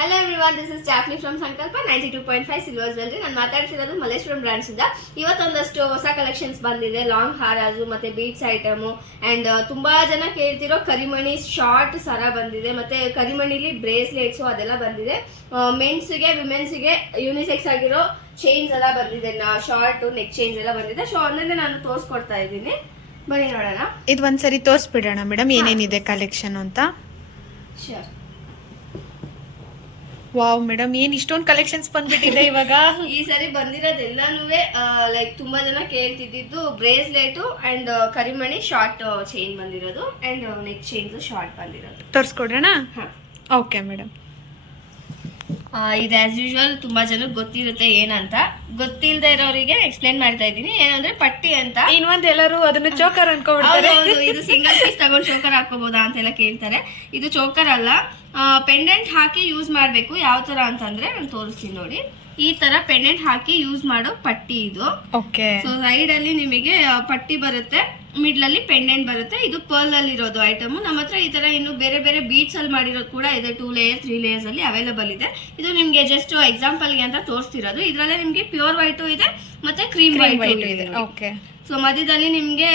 Hello everyone, this is Jafni from Sankalpa 92.5 silver jewellery. ನಾನು ಮಾತಾಡ್ತಿರೋದು Malleshwaram branch ಇಂದ. ಇವತ್ತೊಂದಷ್ಟು ಹೊಸ ಕಲೆಕ್ಷನ್ಸ್ ಬಂದಿದೆ. ಲಾಂಗ್ ಹಾರಾಜು ಮತ್ತೆ ಬೀಟ್ಸ್ ಐಟಮು ಅಂಡ್ ತುಂಬಾ ಜನ ಕೇಳ್ತಿರೋ ಕರಿಮಣಿ ಶಾರ್ಟ್ ಸರ ಬಂದಿದೆ. ಮತ್ತೆ ಕರಿಮಣಿಲಿ ಬ್ರೇಸ್ಲೆಟ್ಸ್ ಅದೆಲ್ಲ ಬಂದಿದೆ. ಮೆನ್ಸ್ಗೆ ವಿಮೆನ್ಸ್ಗೆ ಯೂನಿಸೆಕ್ಸ್ ಆಗಿರೋ ಚೈನ್ಸ್ ಎಲ್ಲ ಬಂದಿದೆ. ಶಾರ್ಟ್ ನೆಕ್ ಚೈನ್ಸ್ ಎಲ್ಲ ಬಂದಿದೆ. ಸೊ ಒಂದೊಂದೇ ನಾನು ತೋರಿಸ್ಕೊಡ್ತಾ ಇದ್ದೀನಿ, ಬನ್ನಿ ನೋಡೋಣ. ಇದು ಒಂದ್ಸರಿ ತೋರಿಸ್ಬಿಡೋಣ ಮೇಡಮ್ ಏನೇನಿದೆ ಕಲೆಕ್ಷನ್ ಅಂತ. ಶೋರ್. ವಾವ್ ಮೇಡಮ್, ಏನ್ ಇಷ್ಟೊಂದು ಕಲೆಕ್ಷನ್ಸ್ ಬಂದ್ಬಿಟ್ಟಿದೆ ಇವಾಗ. ಈ ಸರಿ ಬಂದಿರೋದೆಲ್ಲಾನು ಲೈಕ್ ತುಂಬಾ ಜನ ಕೇಳ್ತಿದ್ದು ಬ್ರೇಸ್ಲೆಟ್ ಅಂಡ್ ಕರಿಮಣಿ ಶಾರ್ಟ್ ಚೈನ್ ಬಂದಿರೋದು ಅಂಡ್ ನೆಕ್ ಚೈನ್ಸ್ ಶಾರ್ಟ್ ಬಂದಿರೋದು. ತೋರಿಸ್ಕೊಡ್ರೋಣ? Okay madam. ಇದು ಆಸ್ ಯೂಶುವಲ್ ತುಂಬಾ ಜನಕ್ಕೆ ಗೊತ್ತಿರುತ್ತೆ ಏನಂತ. ಗೊತ್ತಿಲ್ಲದೆ ಇರೋರಿಗೆ ಎಕ್ಸ್ಪ್ಲೇನ್ ಮಾಡ್ತಾ ಇದ್ದೀನಿ. ಏನಂದ್ರೆ ಪಟ್ಟಿ ಅಂತ. ಇನ್ನೊಂದ್ ಎಲ್ಲರೂ ಅದನ್ನ ಚೋಕರ್ ಅನ್ಕೋಬಿಡ್ತಾರೆ. ಇದು ಸಿಂಗಲ್ ಪೀಸ್ ತಗೊಂಡು ಚೋಕರ್ ಹಾಕೋಬಹುದಾ ಅಂತೆಲ್ಲ ಕೇಳ್ತಾರೆ. ಇದು ಚೋಕರ್ ಅಲ್ಲ, ಪೆಂಡೆಂಟ್ ಹಾಕಿ ಯೂಸ್ ಮಾಡಬೇಕು. ಯಾವ ತರ ಅಂತಂದ್ರೆ ನಾನು ತೋರಿಸ್ತೀನಿ ನೋಡಿ. ಈ ತರ ಪೆಂಡೆಂಟ್ ಹಾಕಿ ಯೂಸ್ ಮಾಡೋ ಪಟ್ಟಿ ಇದು. ಓಕೆ. ಸೊ ಸೈಡ್ ಅಲ್ಲಿ ನಿಮಗೆ ಪಟ್ಟಿ ಬರುತ್ತೆ, ಮಿಡ್ಲ್ ಅಲ್ಲಿ ಪೆಂಡೆಂಟ್ ಬರುತ್ತೆ. ಇದು ಪರ್ಲ್ ಅಲ್ಲಿ ಇರೋದು ಐಟಮ್. ನಮ್ಮ ಹತ್ರ ಈ ತರ ಇನ್ನು ಬೇರೆ ಬೇರೆ ಬೀಟ್ಸ್ ಅಲ್ಲಿ ಮಾಡಿರೋದು ಕೂಡ ಇದೆ. 2 ಲೇಯರ್ 3 ಲೇಯರ್ಸ್ ಅಲ್ಲಿ ಅವೈಲೇಬಲ್ ಇದೆ. ಇದು ನಿಮ್ಗೆ ಜಸ್ಟ್ ಎಕ್ಸಾಂಪಲ್ ಗೆ ಅಂತ ತೋರಿಸ್ತಿರೋದು. ಇದ್ರಲ್ಲೇ ನಿಮ್ಗೆ ಪ್ಯೂರ್ ವೈಟ್ ಇದೆ ಮತ್ತೆ ಕ್ರೀಮ್ ವೈಟ್ ಇದೆ. ಓಕೆ. ಸೊ ಮಧ್ಯದಲ್ಲಿ ನಿಮ್ಗೆ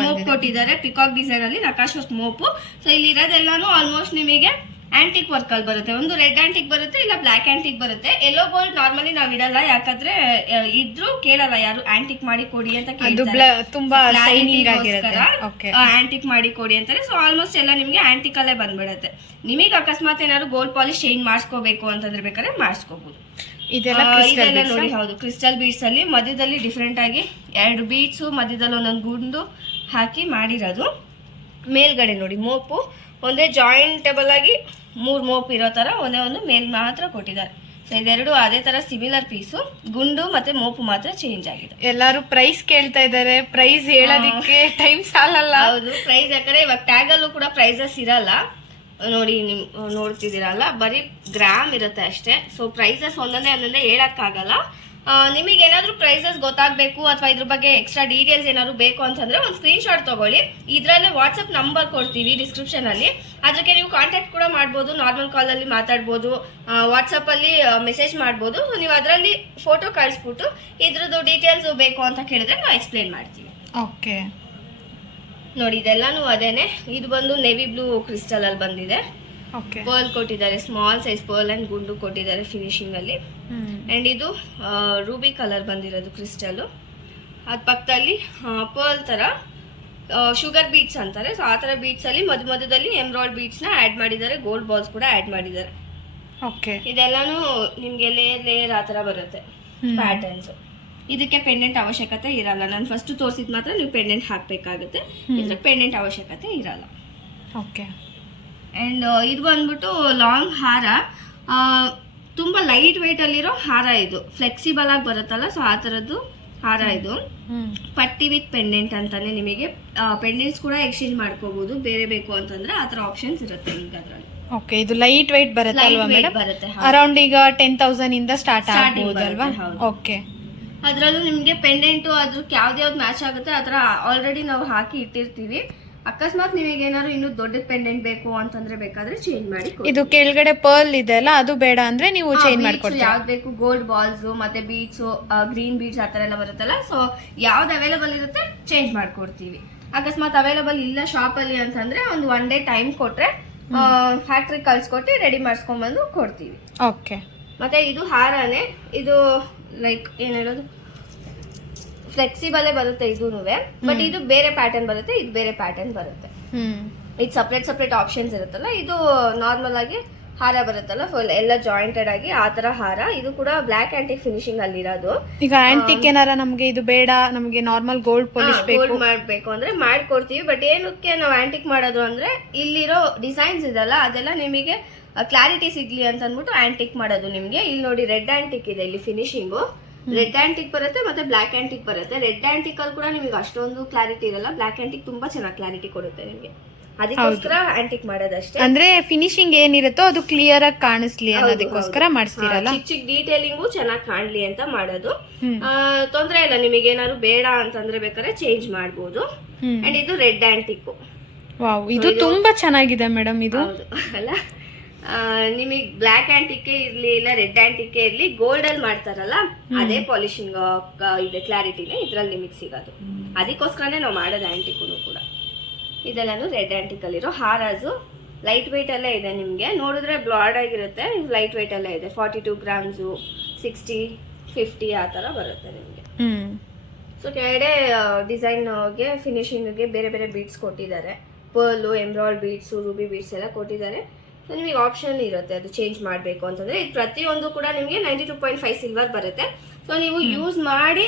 ಮೋಪ್ ಕೊಟ್ಟಿದ್ದಾರೆ, ಪಿಕಾಕ್ ಡಿಸೈನ್ ಅಲ್ಲಿ ನಕಾಶ್ ವರ್ಕ್ ಮೋಪು. ಸೊ ಇಲ್ಲಿ ಇರೋದೆಲ್ಲಾನು ಆಲ್ಮೋಸ್ಟ್ ನಿಮಗೆ ಆಂಟಿಕ್ ವರ್ಕ್ ಅಲ್ಲಿ ಬರುತ್ತೆ. ಒಂದು ರೆಡ್ ಆಂಟಿಕ್ ಬರುತ್ತೆ, ಇಲ್ಲ ಬ್ಲಾಕ್ ಆಂಟಿಕ್ ಬರುತ್ತೆ. ಎಲ್ಲೋ ಗೋಲ್ಡ್ ನಾರ್ಮಲಿ ನಾವ್ ಇಡಲ್ಲ, ಯಾಕಂದ್ರೆ ಇದ್ರು ಕೇಳಲ್ಲ ಯಾರು ಆಂಟಿಕ್ ಮಾಡಿ ಕೊಡಿ ಅಂತ ಕೇಳ್ತಾರೆ. ಆಂಟಿಕ್ ಮಾಡಿ ಕೊಡಿ ಅಂತಾರೆ. ಸೊ ಆಲ್ಮೋಸ್ಟ್ ಎಲ್ಲ ನಿಮ್ಗೆ ಆಂಟಿಕ್ ಅಲ್ಲೇ ಬಂದ್ಬಿಡುತ್ತೆ. ನಿಮಗೆ ಅಕಸ್ಮಾತ್ ಏನಾದ್ರು ಗೋಲ್ಡ್ ಪಾಲಿಶ್ ಚೇಂಜ್ ಮಾಡಿಸ್ಕೋಬೇಕು ಅಂತಂದ್ರೆ ಬೇಕಾದ್ರೆ ಮಾಡಿಸ್ಕೋಬಹುದು. ಇದೆಲ್ಲ ನೋಡಿ, ಹೌದು ಕ್ರಿಸ್ಟಲ್ ಬೀಡ್ಸ್ ಅಲ್ಲಿ ಮಧ್ಯದಲ್ಲಿ ಡಿಫ್ರೆಂಟ್ ಆಗಿ 2 ಬೀಡ್ಸ್ ಮಧ್ಯದಲ್ಲಿ ಒಂದೊಂದು ಗುಂಡು ಹಾಕಿ ಮಾಡಿರೋದು. ಮೇಲ್ಗಡೆ ನೋಡಿ ಮೋಪು ಒಂದೇ ಜಾಯಿಂಟಬಲ್ ಆಗಿ 3 ಮೋಪ್ ಇರೋ ತರ ಒಂದೇ ಒಂದು ಮೇಲ್ ಮಾತ್ರ ಕೊಟ್ಟಿದ್ದಾರೆ. ಸೊ ಇದೆರಡು ಅದೇ ತರ ಸಿಮಿಲರ್ ಪೀಸು, ಗುಂಡು ಮತ್ತೆ ಮೋಪು ಮಾತ್ರ ಚೇಂಜ್ ಆಗಿದೆ. ಎಲ್ಲಾರು ಪ್ರೈಸ್ ಕೇಳ್ತಾ ಇದಾರೆ, ಪ್ರೈಸ್ ಹೇಳೋದಿಕ್ಕೆ ಟೈಮ್ ಸಾಲಲ್ಲ. ಹೌದು, ಪ್ರೈಸ್ ಯಾಕಂದ್ರೆ ಇವಾಗ ಟ್ಯಾಗ್ ಅಲ್ಲೂ ಕೂಡ ಪ್ರೈಸಸ್ ಇರಲ್ಲ. ನೋಡಿ ನಿಮ್ ನೋಡ್ತಿದ್ದೀರಲ್ಲ, ಬರೀ ಗ್ರಾಮ್ ಇರುತ್ತೆ ಅಷ್ಟೇ. ಸೊ ಪ್ರೈಸಸ್ ಒಂದೊಂದೇ ಹೇಳಕ್ಕಾಗಲ್ಲ. ನಿಮಗೆ ಏನಾದ್ರು ಪ್ರೈಸಸ್ ಗೊತ್ತಾಗಬೇಕು ಅಥವಾ ಇದ್ರ ಬಗ್ಗೆ ಎಕ್ಸ್ಟ್ರಾ ಡೀಟೇಲ್ಸ್ ಏನಾದ್ರು ಬೇಕು ಅಂತಂದ್ರೆ ಒಂದು ಸ್ಕ್ರೀನ್ ಶಾಟ್ ತಗೊಳ್ಳಿ. ಇದರಲ್ಲೇ ವಾಟ್ಸಪ್ ನಂಬರ್ ಕೊಡ್ತೀವಿ ಡಿಸ್ಕ್ರಿಪ್ಷನ್ ಅಲ್ಲಿ. ಅದಕ್ಕೆ ನೀವು ಕಾಂಟ್ಯಾಕ್ಟ್ ಕೂಡ ಮಾಡ್ಬೋದು, ನಾರ್ಮಲ್ ಕಾಲ್ ಅಲ್ಲಿ ಮಾತಾಡ್ಬೋದು, ವಾಟ್ಸಪ್ ಅಲ್ಲಿ ಮೆಸೇಜ್ ಮಾಡ್ಬೋದು. ನೀವು ಅದರಲ್ಲಿ ಫೋಟೋ ಕಳಿಸ್ಬಿಟ್ಟು ಇದ್ರದ್ದು ಡೀಟೇಲ್ಸ್ ಬೇಕು ಅಂತ ಕೇಳಿದ್ರೆ ನಾವು ಎಕ್ಸ್ಪ್ಲೇನ್ ಮಾಡ್ತೀವಿ. ಓಕೆ ನೋಡಿ, ಇದೆಲ್ಲಾನು ಅದೇನೆ. ಇದು ಬಂದು ನೆವಿ ಬ್ಲೂ ಕ್ರಿಸ್ಟಲ್ ಅಲ್ಲಿ ಬಂದಿದೆ. ಪರ್ಲ್ ಕೊಟ್ಟಿದ್ದಾರೆ, ಸ್ಮಾಲ್ ಸೈಜ್ ಪರ್ಲ್ ಅಂಡ್ ಗುಂಡು ಕೊಟ್ಟಿದ್ದಾರೆ ಫಿನಿಶಿಂಗ್ ಅಲ್ಲಿ. ಅಂಡ್ ಇದು ರೂಬಿ ಕಲರ್ ಬಂದಿರೋದು ಕ್ರಿಸ್ಟಲ್. ಅದ್ ಪಕ್ಕದಲ್ಲಿ ಪರ್ಲ್ ತರ ಶುಗರ್ ಬೀಟ್ಸ್ ಅಂತಾರೆ. ಸೊ ಆ ತರ ಬೀಟ್ಸ್ ಅಲ್ಲಿ ಮಧ್ಯದಲ್ಲಿ ಎಮ್ರಾಯ್ಡ್ ಬೀಟ್ಸ್ ನ ಆಡ್ ಮಾಡಿದ್ದಾರೆ, ಗೋಲ್ಡ್ ಬಾಲ್ಸ್ ಕೂಡ ಆಡ್ ಮಾಡಿದ್ದಾರೆ. ಓಕೆ. ಇದೆಲ್ಲಾನು ನಿಮ್ಗೆ ಲೇಯರ್ ಆ ತರ ಬರುತ್ತೆ ಪ್ಯಾಟರ್ನ್ಸ್. ಇದಕ್ಕೆ ಪೆಂಡೆಂಟ್ ಅವಶ್ಯಕತೆ ಇರಲ್ಲ. ನಾನು ಫಸ್ಟ್ ತೋರಿಸಿದ್ ಮಾತ್ರ ನೀವು ಪೆಂಡೆಂಟ್ ಹಾಕ್ಬೇಕಾಗುತ್ತೆ. ಇದ್ರ ಪೆಂಡೆಂಟ್ ಅವಶ್ಯಕತೆ ಇರಲ್ಲ. ಓಕೆ. ಅಂಡ್ ಇದು ಬಂದ್ಬಿಟ್ಟು ಲಾಂಗ್ ಹಾರ, ತುಂಬಾ ಲೈಟ್ ವೆಯ್ಟ್ ಅಲ್ಲಿರೋ ಹಾರ. ಇದು ಫ್ಲೆಕ್ಸಿಬಲ್ ಆಗಿ ಬರುತ್ತಲ್ಲ, ಸೊ ಆ ತರದ್ದು ಹಾರ ಇದು. ಪಟ್ಟಿ ವಿತ್ ಪೆಂಡೆಂಟ್ ಅಂತಾನೆ. ನಿಮಗೆ ಪೆಂಡೆಂಟ್ಸ್ ಕೂಡ ಎಕ್ಸ್ಚೇಂಜ್ ಮಾಡ್ಕೋಬಹುದು, ಬೇರೆ ಬೇಕು ಅಂತಂದ್ರೆ ಆ ತರ ಆಪ್ಷನ್ಸ್ ಇರುತ್ತೆ ನಿಮ್ಗೆ ಅದ್ರಲ್ಲಿ. ಓಕೆ. ಇದು ಲೈಟ್ ವೆಯ್ಟ್ ಬರುತ್ತೆ ಅಲ್ವಾ ಮೇಡಮ್? ಬರುತ್ತೆ. ಅರೌಂಡ್ ಈಗ 10,000 ಇಂದ ಸ್ಟಾರ್ಟ್ ಆಗಬಹುದಲ್ವಾ? ಓಕೆ. ಅದ್ರಲ್ಲೂ ನಿಮ್ಗೆ ಪೆಂಡೆಂಟ್ ಅದಕ್ಕೆ ಯಾವ್ದು ಮ್ಯಾಚ್ ಆಗುತ್ತೆ ಆ ತರ ಆಲ್ರೆಡಿ ನಾವು ಹಾಕಿ ಇಟ್ಟಿರ್ತೀವಿ. ಅಕಸ್ಮಾತ್ ನಿಮಗೆ ಏನಾದ್ರು ಇನ್ನು ದೊಡ್ಡ ಪೆಂಡೆಂಟ್ ಬೇಕು ಅಂತಂದ್ರೆ ಬೇಕಾದ್ರೆ ಚೇಂಜ್ ಮಾಡಿ. ಇದು ಕೆಳಗಡೆ ಪರ್ಲ್ ಇದೆ ಅಲ್ಲ, ಅದು ಬೇಡ ಅಂದ್ರೆ ನೀವು ಚೇಂಜ್ ಮಾಡ್ಕೊಡ್ತೀರಾ? ಯಾವ್ದು ಬೇಕು, ಗೋಲ್ಡ್ ಬಾಲ್ಸ್ ಮತ್ತೆ ಬೀಡ್ಸ್, ಗ್ರೀನ್ ಬೀಡ್ಸ್ ಆತರ ಎಲ್ಲ ಬರುತ್ತಲ್ಲ, ಸೊ ಯಾವ್ದು ಅವೈಲೇಬಲ್ ಇರುತ್ತೆ ಚೇಂಜ್ ಮಾಡ್ಕೊಡ್ತೀವಿ. ಅಕಸ್ಮಾತ್ ಅವೈಲೇಬಲ್ ಇಲ್ಲ ಶಾಪ್ ಅಲ್ಲಿ ಅಂತಂದ್ರೆ ಒಂದು 1 ಡೇ ಟೈಮ್ ಕೊಟ್ರೆ ಫ್ಯಾಕ್ಟ್ರಿ ಕಳ್ಸಿಕೊಟ್ಟು ರೆಡಿ ಮಾಡಿಸ್ಕೊಂಡ್ ಬಂದು ಕೊಡ್ತೀವಿ. ಓಕೆ. ಮತ್ತೆ ಇದು ಹಾರನೇ. ಇದು ಲೈಕ್ ಏನ್ ಹೇಳೋದು, ಫ್ಲೆಕ್ಸಿಬಲ್ ಬರುತ್ತೆ ಇದೂನುವೆ. ಬಟ್ ಇದು ಬೇರೆ ಪ್ಯಾಟರ್ನ್ ಬರುತ್ತೆ, ಇದು ಬೇರೆ ಪ್ಯಾಟರ್ನ್ ಬರುತ್ತೆ. ಇದು ಸಪ್ರೇಟ್ ಆಪ್ಷನ್ಸ್ ಇರುತ್ತಲ್ಲ. ಇದು ನಾರ್ಮಲ್ ಆಗಿ ಹಾರ ಬರುತ್ತಲ್ಲ, ಫುಲ್ ಎಲ್ಲ ಜಾಯಿಂಟೆಡ್ ಆಗಿ ಆ ತರ ಹಾರ. ಇದು ಕೂಡ ಬ್ಲಾಕ್ ಆಂಟಿಕ್ ಫಿನಿಶಿಂಗ್ ಅಲ್ಲಿ ಇರೋದು. ಈಗ ಆಂಟಿಕ್ ಏನಾರ ನಮ್ಗೆ ಇದು ಬೇಡ, ನಮ್ಗೆ ನಾರ್ಮಲ್ ಗೋಲ್ಡ್ ಪಾಲಿಶ್ ಬೇಕು ಮಾಡ್ಬೇಕು ಅಂದ್ರೆ ಮಾಡ್ಕೊಡ್ತೀವಿ. ಬಟ್ ಏನಕ್ಕೆ ನಾವು ಆಂಟಿಕ್ ಮಾಡೋದು ಅಂದ್ರೆ ಇಲ್ಲಿರೋ ಡಿಸೈನ್ಸ್ ಇದೆಲ್ಲ ಅದೆಲ್ಲ ನಿಮಗೆ ಕ್ಲಾರಿಟಿ ಸಿಗ್ಲಿ ಅಂತ ಅಂದ್ಬಿಟ್ಟು ಆಂಟಿಕ್ ಮಾಡೋದು. ನಿಮ್ಗೆ ಇಲ್ಲಿ ನೋಡಿ ರೆಡ್ ಆಂಟಿಕ್ ಇದೆ ಇಲ್ಲಿ ಫಿನಿಶಿಂಗು. ರೆಡ್ ಆಂಟಿಕ್ ಬರುತ್ತೆ ಮತ್ತೆ ಬ್ಲಾಕ್ ಆಂಟಿಕ್ ಬರುತ್ತೆ. ರೆಡ್ ಆಂಟಿಕ್ ಅಲ್ಲಿ ಕೂಡ ನಿಮಗೆ ಅಷ್ಟೊಂದು ಕ್ಲಾರಿಟಿ ಇರಲ್ಲ, ಬ್ಲಾಕ್ ಆಂಟಿಕ್ ತುಂಬಾ ಚೆನ್ನಾಗಿ ಕ್ಲಾರಿಟಿ ಕೊಡುತ್ತೆ ನಿಮಗೆ. ಅದಕ್ಕೋಸ್ಕರ ಆಂಟಿಕ್ ಮಾಡೋದಷ್ಟೇ. ಅಂದ್ರೆ ಫಿನಿಶಿಂಗ್ ಏನಿರುತ್ತೋ ಅದು ಕ್ಲಿಯರ್ ಆಗಿ ಕಾಣಿಸ್ಲಿ ಅನ್ನೋದಕ್ಕೋಸ್ಕರ ಮಾಡಿಸ್ತೀರಲ್ಲ. ಚಿಕ್ಕ ಡೀಟೇಲಿಂಗು ಚೆನ್ನಾಗಿ ಕಾಣ್ಲಿ ಅಂತ ಮಾಡೋದು. ತೊಂದ್ರೆ ಇಲ್ಲ, ನಿಮಗೆ ಏನಾದ್ರು ಬೇಡ ಅಂತಂದ್ರೆ ಬೇಕಾದ್ರೆ ಚೇಂಜ್ ಮಾಡಬಹುದು. ಅಂಡ್ ಇದು ರೆಡ್ ಆಂಟಿಕ್. ವಾವ್, ಇದು ತುಂಬಾ ಚೆನ್ನಾಗಿದೆ ಮೇಡಮ್. ಇದು ಅಲ್ಲ ನಿಮಗೆ ಬ್ಲ್ಯಾಕ್ ಆಂಟಿಕ್ಕೆ ಇರಲಿ ಇಲ್ಲ ರೆಡ್ ಆಂಟಿಕ್ಕೆ ಇರಲಿ ಗೋಲ್ಡಲ್ಲಿ ಮಾಡ್ತಾರಲ್ಲ ಅದೇ ಪಾಲಿಶಿಂಗ್ ಇದೆ ಕ್ಲಾರಿಟಿನೇ ಇದರಲ್ಲಿ ನಿಮಗೆ ಸಿಗೋದು. ಅದಕ್ಕೋಸ್ಕರನೇ ನಾವು ಮಾಡೋದು ಆಂಟಿಗೂ ಕೂಡ. ಇದೆಲ್ಲನೂ ರೆಡ್ ಆಂಟಿಕಲ್ಲಿರೋ ಹಾರಾಜು ಲೈಟ್ ವೆಯ್ಟ್ ಎಲ್ಲ ಇದೆ. ನಿಮಗೆ ನೋಡಿದ್ರೆ ಬ್ಲಾಡ್ ಆಗಿರುತ್ತೆ, ಲೈಟ್ ವೆಯ್ಟ್ ಎಲ್ಲ ಇದೆ. 42 ಗ್ರಾಮ್ಸು, 60, 50 ಆ ಥರ ಬರುತ್ತೆ ನಿಮಗೆ. ಸೊ ಕೆಳಗಡೆ ಡಿಸೈನ್ಗೆ ಫಿನಿಶಿಂಗ್ಗೆ ಬೇರೆ ಬೇರೆ ಬೀಡ್ಸ್ ಕೊಟ್ಟಿದ್ದಾರೆ. ಪರ್ಲು, ಎಮ್ರಾಯ್ಡ್ ಬೀಡ್ಸು, ರೂಬಿ ಬೀಡ್ಸ್ ಎಲ್ಲ ಕೊಟ್ಟಿದ್ದಾರೆ. ಸೊ ನಿಮಗೆ ಆಪ್ಷನ್ ಇರುತ್ತೆ ಅದು ಚೇಂಜ್ ಮಾಡಬೇಕು ಅಂತಂದರೆ. ಇದು ಪ್ರತಿಯೊಂದು ಕೂಡ ನಿಮಗೆ 92.5 ಸಿಲ್ವರ್ ಬರುತ್ತೆ. ಸೊ ನೀವು ಯೂಸ್ ಮಾಡಿ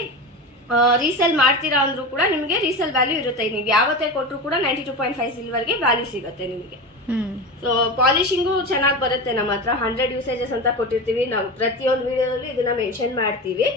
ರೀಸೇಲ್ ಮಾಡ್ತೀರಾ ಅಂದ್ರೂ ಕೂಡ ನಿಮಗೆ ರೀಸೇಲ್ ವ್ಯಾಲ್ಯೂ ಇರುತ್ತೆ. ನೀವು ಯಾವತ್ತೇ ಕೊಟ್ಟರು ಕೂಡ 92.5 ಸಿಲ್ವರ್ಗೆ ವ್ಯಾಲ್ಯೂ ಸಿಗುತ್ತೆ ನಿಮಗೆ. ಸೊ ಪಾಲಿಶಿಂಗು ಚೆನ್ನಾಗಿ ಬರುತ್ತೆ ನಮ್ಮ ಹತ್ರ. 100 ಯೂಸೇಜಸ್ ಅಂತ ಕೊಟ್ಟಿರ್ತೀವಿ ನಾವು. ಪ್ರತಿಯೊಂದು ವಿಡಿಯೋದಲ್ಲಿ ಇದನ್ನ ಮೆನ್ಷನ್ ಮಾಡ್ತೀವಿ.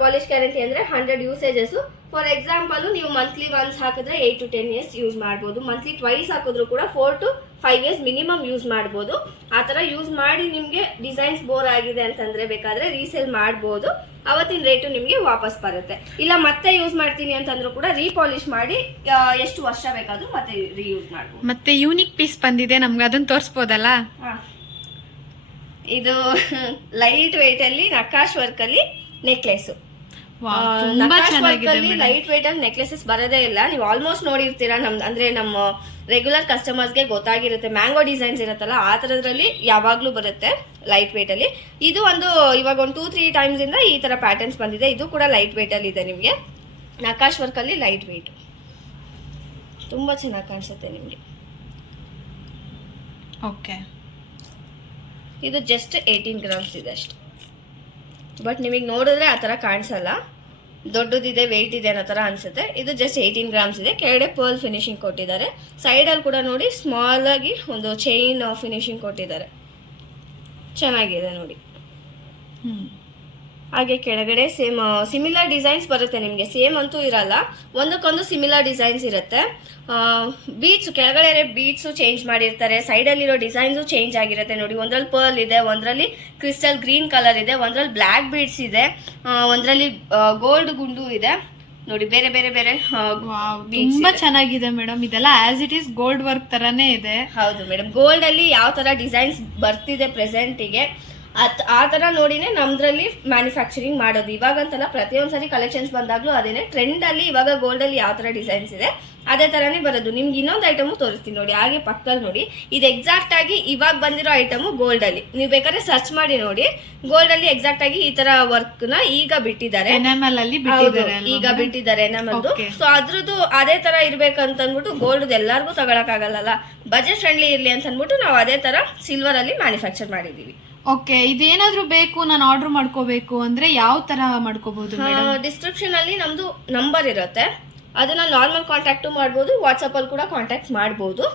ಪಾಲಿಶ್ ಗ್ಯಾರಂಟಿ ಅಂದರೆ 100 ಯೂಸೇಜಸ್. ಫಾರ್ ಎಕ್ಸಾಂಪಲ್ ನೀವು ಮಂತ್ಲಿ ಒನ್ಸ್ ಹಾಕಿದ್ರೆ 8 to 10 years ಯೂಸ್ ಮಾಡ್ಬೋದು. ಮಂತ್ಲಿ ಟ್ವೈಸ್ ಹಾಕಿದ್ರು ಕೂಡ 4 to 5 years ಮಿನಿಮಮ್ ಯೂಸ್ ಮಾಡ್ಬೋದು. ಆ ಥರ ಯೂಸ್ ಮಾಡಿ ನಿಮಗೆ ಡಿಸೈನ್ಸ್ ಬೋರ್ ಆಗಿದೆ ಅಂತಂದರೆ ಬೇಕಾದರೆ ರೀಸೇಲ್ ಮಾಡ್ಬೋದು. ಅವತ್ತಿನ ರೇಟು ನಿಮಗೆ ವಾಪಸ್ ಬರುತ್ತೆ. ಇಲ್ಲ ಮತ್ತೆ ಯೂಸ್ ಮಾಡ್ತೀನಿ ಅಂತಂದ್ರೂ ಕೂಡ ರೀಪಾಲಿಶ್ ಮಾಡಿ ಎಷ್ಟು ವರ್ಷ ಬೇಕಾದರೂ ಮತ್ತೆ ರೀಯೂಸ್ ಮಾಡ್ಬೋದು. ಮತ್ತೆ ಯೂನಿಕ್ ಪೀಸ್ ಬಂದಿದೆ, ನಮ್ಗೆ ಅದನ್ನ ತೋರಿಸ್ಬೋದಲ್ಲ? ಇದು ಲೈಟ್ ವೆಯ್ಟ್ ಅಲ್ಲಿ ನಕಾಶ್ ವರ್ಕ್ ಅಲ್ಲಿ ನೆಕ್ಲೆಸ್. ಲೈಟ್ ವೆಯ್ಟ್ ಅಲ್ಲಿ ನೆಕ್ಲೆಸಸ್ ಬರೋದೇ ಇಲ್ಲ. ನೀವು ಆಲ್ಮೋಸ್ಟ್ ನೋಡಿರ್ತೀರಾ. ಅಂದ್ರೆ ನಮ್ಮ ರೆಗ್ಯುಲರ್ ಕಸ್ಟಮರ್ಸ್ಗೆ ಗೊತ್ತಾಗಿರುತ್ತೆ. ಮ್ಯಾಂಗೋ ಡಿಸೈನ್ಸ್ ಇರುತ್ತಲ್ಲ ಆ ಥರದ್ರಲ್ಲಿ ಯಾವಾಗಲೂ ಬರುತ್ತೆ ಲೈಟ್ ವೆಯ್ಟ್ ಅಲ್ಲಿ. ಇದು ಇವಾಗ ಒಂದು 2-3 ಟೈಮ್ಸ್ ಇಂದ ಈ ತರ ಪ್ಯಾಟರ್ನ್ಸ್ ಬಂದಿದೆ. ಇದು ಕೂಡ ಲೈಟ್ ವೆಯ್ಟ್ ಅಲ್ಲಿ ಇದೆ ನಿಮಗೆ. ನಕಾಶ್ ವರ್ಕ್ ಅಲ್ಲಿ ಲೈಟ್ ವೆಯ್ಟ್ ತುಂಬಾ ಚೆನ್ನಾಗಿ ಕಾಣಿಸುತ್ತೆ ನಿಮಗೆ. ಓಕೆ, ಇದು ಜಸ್ಟ್ 18 ಗ್ರಾಮ್ಸ್ ಇದೆ ಅಷ್ಟೆ. ಬಟ್ ನಿಮಗೆ ನೋಡಿದ್ರೆ ಆ ಥರ ಕಾಣಿಸಲ್ಲ, ದೊಡ್ಡದಿದೆ ವೆಯ್ಟ್ ಇದೆ ಅನ್ನೋ ಥರ ಅನಿಸುತ್ತೆ. ಇದು ಜಸ್ಟ್ 18 ಗ್ರಾಮ್ಸ್ ಇದೆ. ಕೆಳಗಡೆ ಪರ್ಲ್ ಫಿನಿಶಿಂಗ್ ಕೊಟ್ಟಿದ್ದಾರೆ. ಸೈಡಲ್ಲಿ ಕೂಡ ನೋಡಿ ಸ್ಮಾಲ್ ಆಗಿ ಒಂದು ಚೈನ್ ಫಿನಿಶಿಂಗ್ ಕೊಟ್ಟಿದ್ದಾರೆ. ಚೆನ್ನಾಗಿದೆ ನೋಡಿ. ಹಾಗೆ ಕೆಳಗಡೆ ಸೇಮ್ ಸಿಮಿಲರ್ ಡಿಸೈನ್ಸ್ ಬರುತ್ತೆ ನಿಮಗೆ. ಸೇಮ್ ಅಂತೂ ಇರಲ್ಲ, ಒಂದಕ್ಕೊಂದು ಸಿಮಿಲರ್ ಡಿಸೈನ್ಸ್ ಇರುತ್ತೆ. ಬೀಡ್ಸ್ ಕೆಳಗಡೆ ಬೀಡ್ಸು ಚೇಂಜ್ ಮಾಡಿರ್ತಾರೆ. ಸೈಡಲ್ಲಿರೋ ಡಿಸೈನ್ಸು ಚೇಂಜ್ ಆಗಿರುತ್ತೆ ನೋಡಿ. ಒಂದ್ರಲ್ಲಿ ಪರ್ಲ್ ಇದೆ, ಒಂದರಲ್ಲಿ ಕ್ರಿಸ್ಟಲ್ ಗ್ರೀನ್ ಕಲರ್ ಇದೆ, ಒಂದರಲ್ಲಿ ಬ್ಲ್ಯಾಕ್ ಬೀಡ್ಸ್ ಇದೆ, ಒಂದರಲ್ಲಿ ಗೋಲ್ಡ್ ಗುಂಡು ಇದೆ ನೋಡಿ. ಬೇರೆ ಬೇರೆ ಬೇರೆ ತುಂಬಾ ಚೆನ್ನಾಗಿದೆ ಮೇಡಮ್. ಇದೆಲ್ಲ as it is gold work ತರಾನೇ ಇದೆ. ಹೌದು ಮೇಡಮ್, ಗೋಲ್ಡ್ ಅಲ್ಲಿ ಯಾವ ತರ ಡಿಸೈನ್ಸ್ ಬರ್ತಿದೆ ಪ್ರೆಸೆಂಟಿಗೆ ಆ ಥರ ನೋಡಿನೇ ನಮ್ದ್ರಲ್ಲಿ ಮ್ಯಾನುಫ್ಯಾಕ್ಚರಿಂಗ್ ಮಾಡೋದು. ಇವಾಗಂತಲ್ಲ, ಪ್ರತಿಯೊಂದ್ಸರಿ ಕಲೆಕ್ಷನ್ಸ್ ಬಂದಾಗಲೂ ಅದೇನೆ ಟ್ರೆಂಡಲ್ಲಿ. ಇವಾಗ ಗೋಲ್ಡಲ್ಲಿ ಯಾವ ಥರ ಡಿಸೈನ್ಸ್ ಇದೆ ಅದೇ ಥರನೇ ಬರೋದು. ನಿಮ್ಗೆ ಇನ್ನೊಂದು ಐಟಮು ತೋರಿಸ್ತೀನಿ ನೋಡಿ. ಹಾಗೆ ಪಕ್ಕದಲ್ಲಿ ನೋಡಿ, ಇದು ಎಕ್ಸಾಕ್ಟ್ ಆಗಿ ಇವಾಗ ಬಂದಿರೋ ಐಟಮು ಗೋಲ್ಡಲ್ಲಿ. ನೀವು ಬೇಕಾದ್ರೆ ಸರ್ಚ್ ಮಾಡಿ ನೋಡಿ. ಗೋಲ್ಡಲ್ಲಿ ಎಕ್ಸಾಕ್ಟ್ ಆಗಿ ಈ ತರ ವರ್ಕ್ನ ಈಗ ಬಿಟ್ಟಿದ್ದಾರೆ. ಈಗ ಬಿಟ್ಟಿದ್ದಾರೆ ಎನಾಮಲ್ದು. ಸೊ ಅದ್ರದ್ದು ಅದೇ ತರ ಇರ್ಬೇಕಂತ ಅಂದ್ಬಿಟ್ಟು ಗೋಲ್ಡ್ ಎಲ್ಲರಿಗೂ ತಗೊಳಕ್ಕಾಗಲ್ಲ. ಬಜೆಟ್ ಫ್ರೆಂಡ್ಲಿ ಇರ್ಲಿ ಅಂತ ಅಂದ್ಬಿಟ್ಟು ನಾವು ಅದೇ ತರ ಸಿಲ್ವರ್ ಅಲ್ಲಿ ಮ್ಯಾನುಫ್ಯಾಕ್ಚರ್ ಮಾಡಿದೀವಿ. ಓಕೆ, ಇದೇನಾದ್ರೂ ಬೇಕು ನಾನು ಆರ್ಡರ್ ಮಾಡ್ಕೋಬೇಕು ಅಂದ್ರೆ ಯಾವ ತರ ಮಾಡ್ಕೋಬಹುದು? ಡಿಸ್ಕ್ರಿಪ್ಷನ್ ಅಲ್ಲಿ ನಮ್ದು ನಂಬರ್ ಇರುತ್ತೆ. ಅದನ್ನ ನಾರ್ಮಲ್ ಕಾಂಟ್ಯಾಕ್ಟು ಮಾಡ್ಬೋದು, ವಾಟ್ಸಪ್ ಅಲ್ಲಿ ಕೂಡ ಕಾಂಟ್ಯಾಕ್ಟ್ ಮಾಡ್ಬೋದು.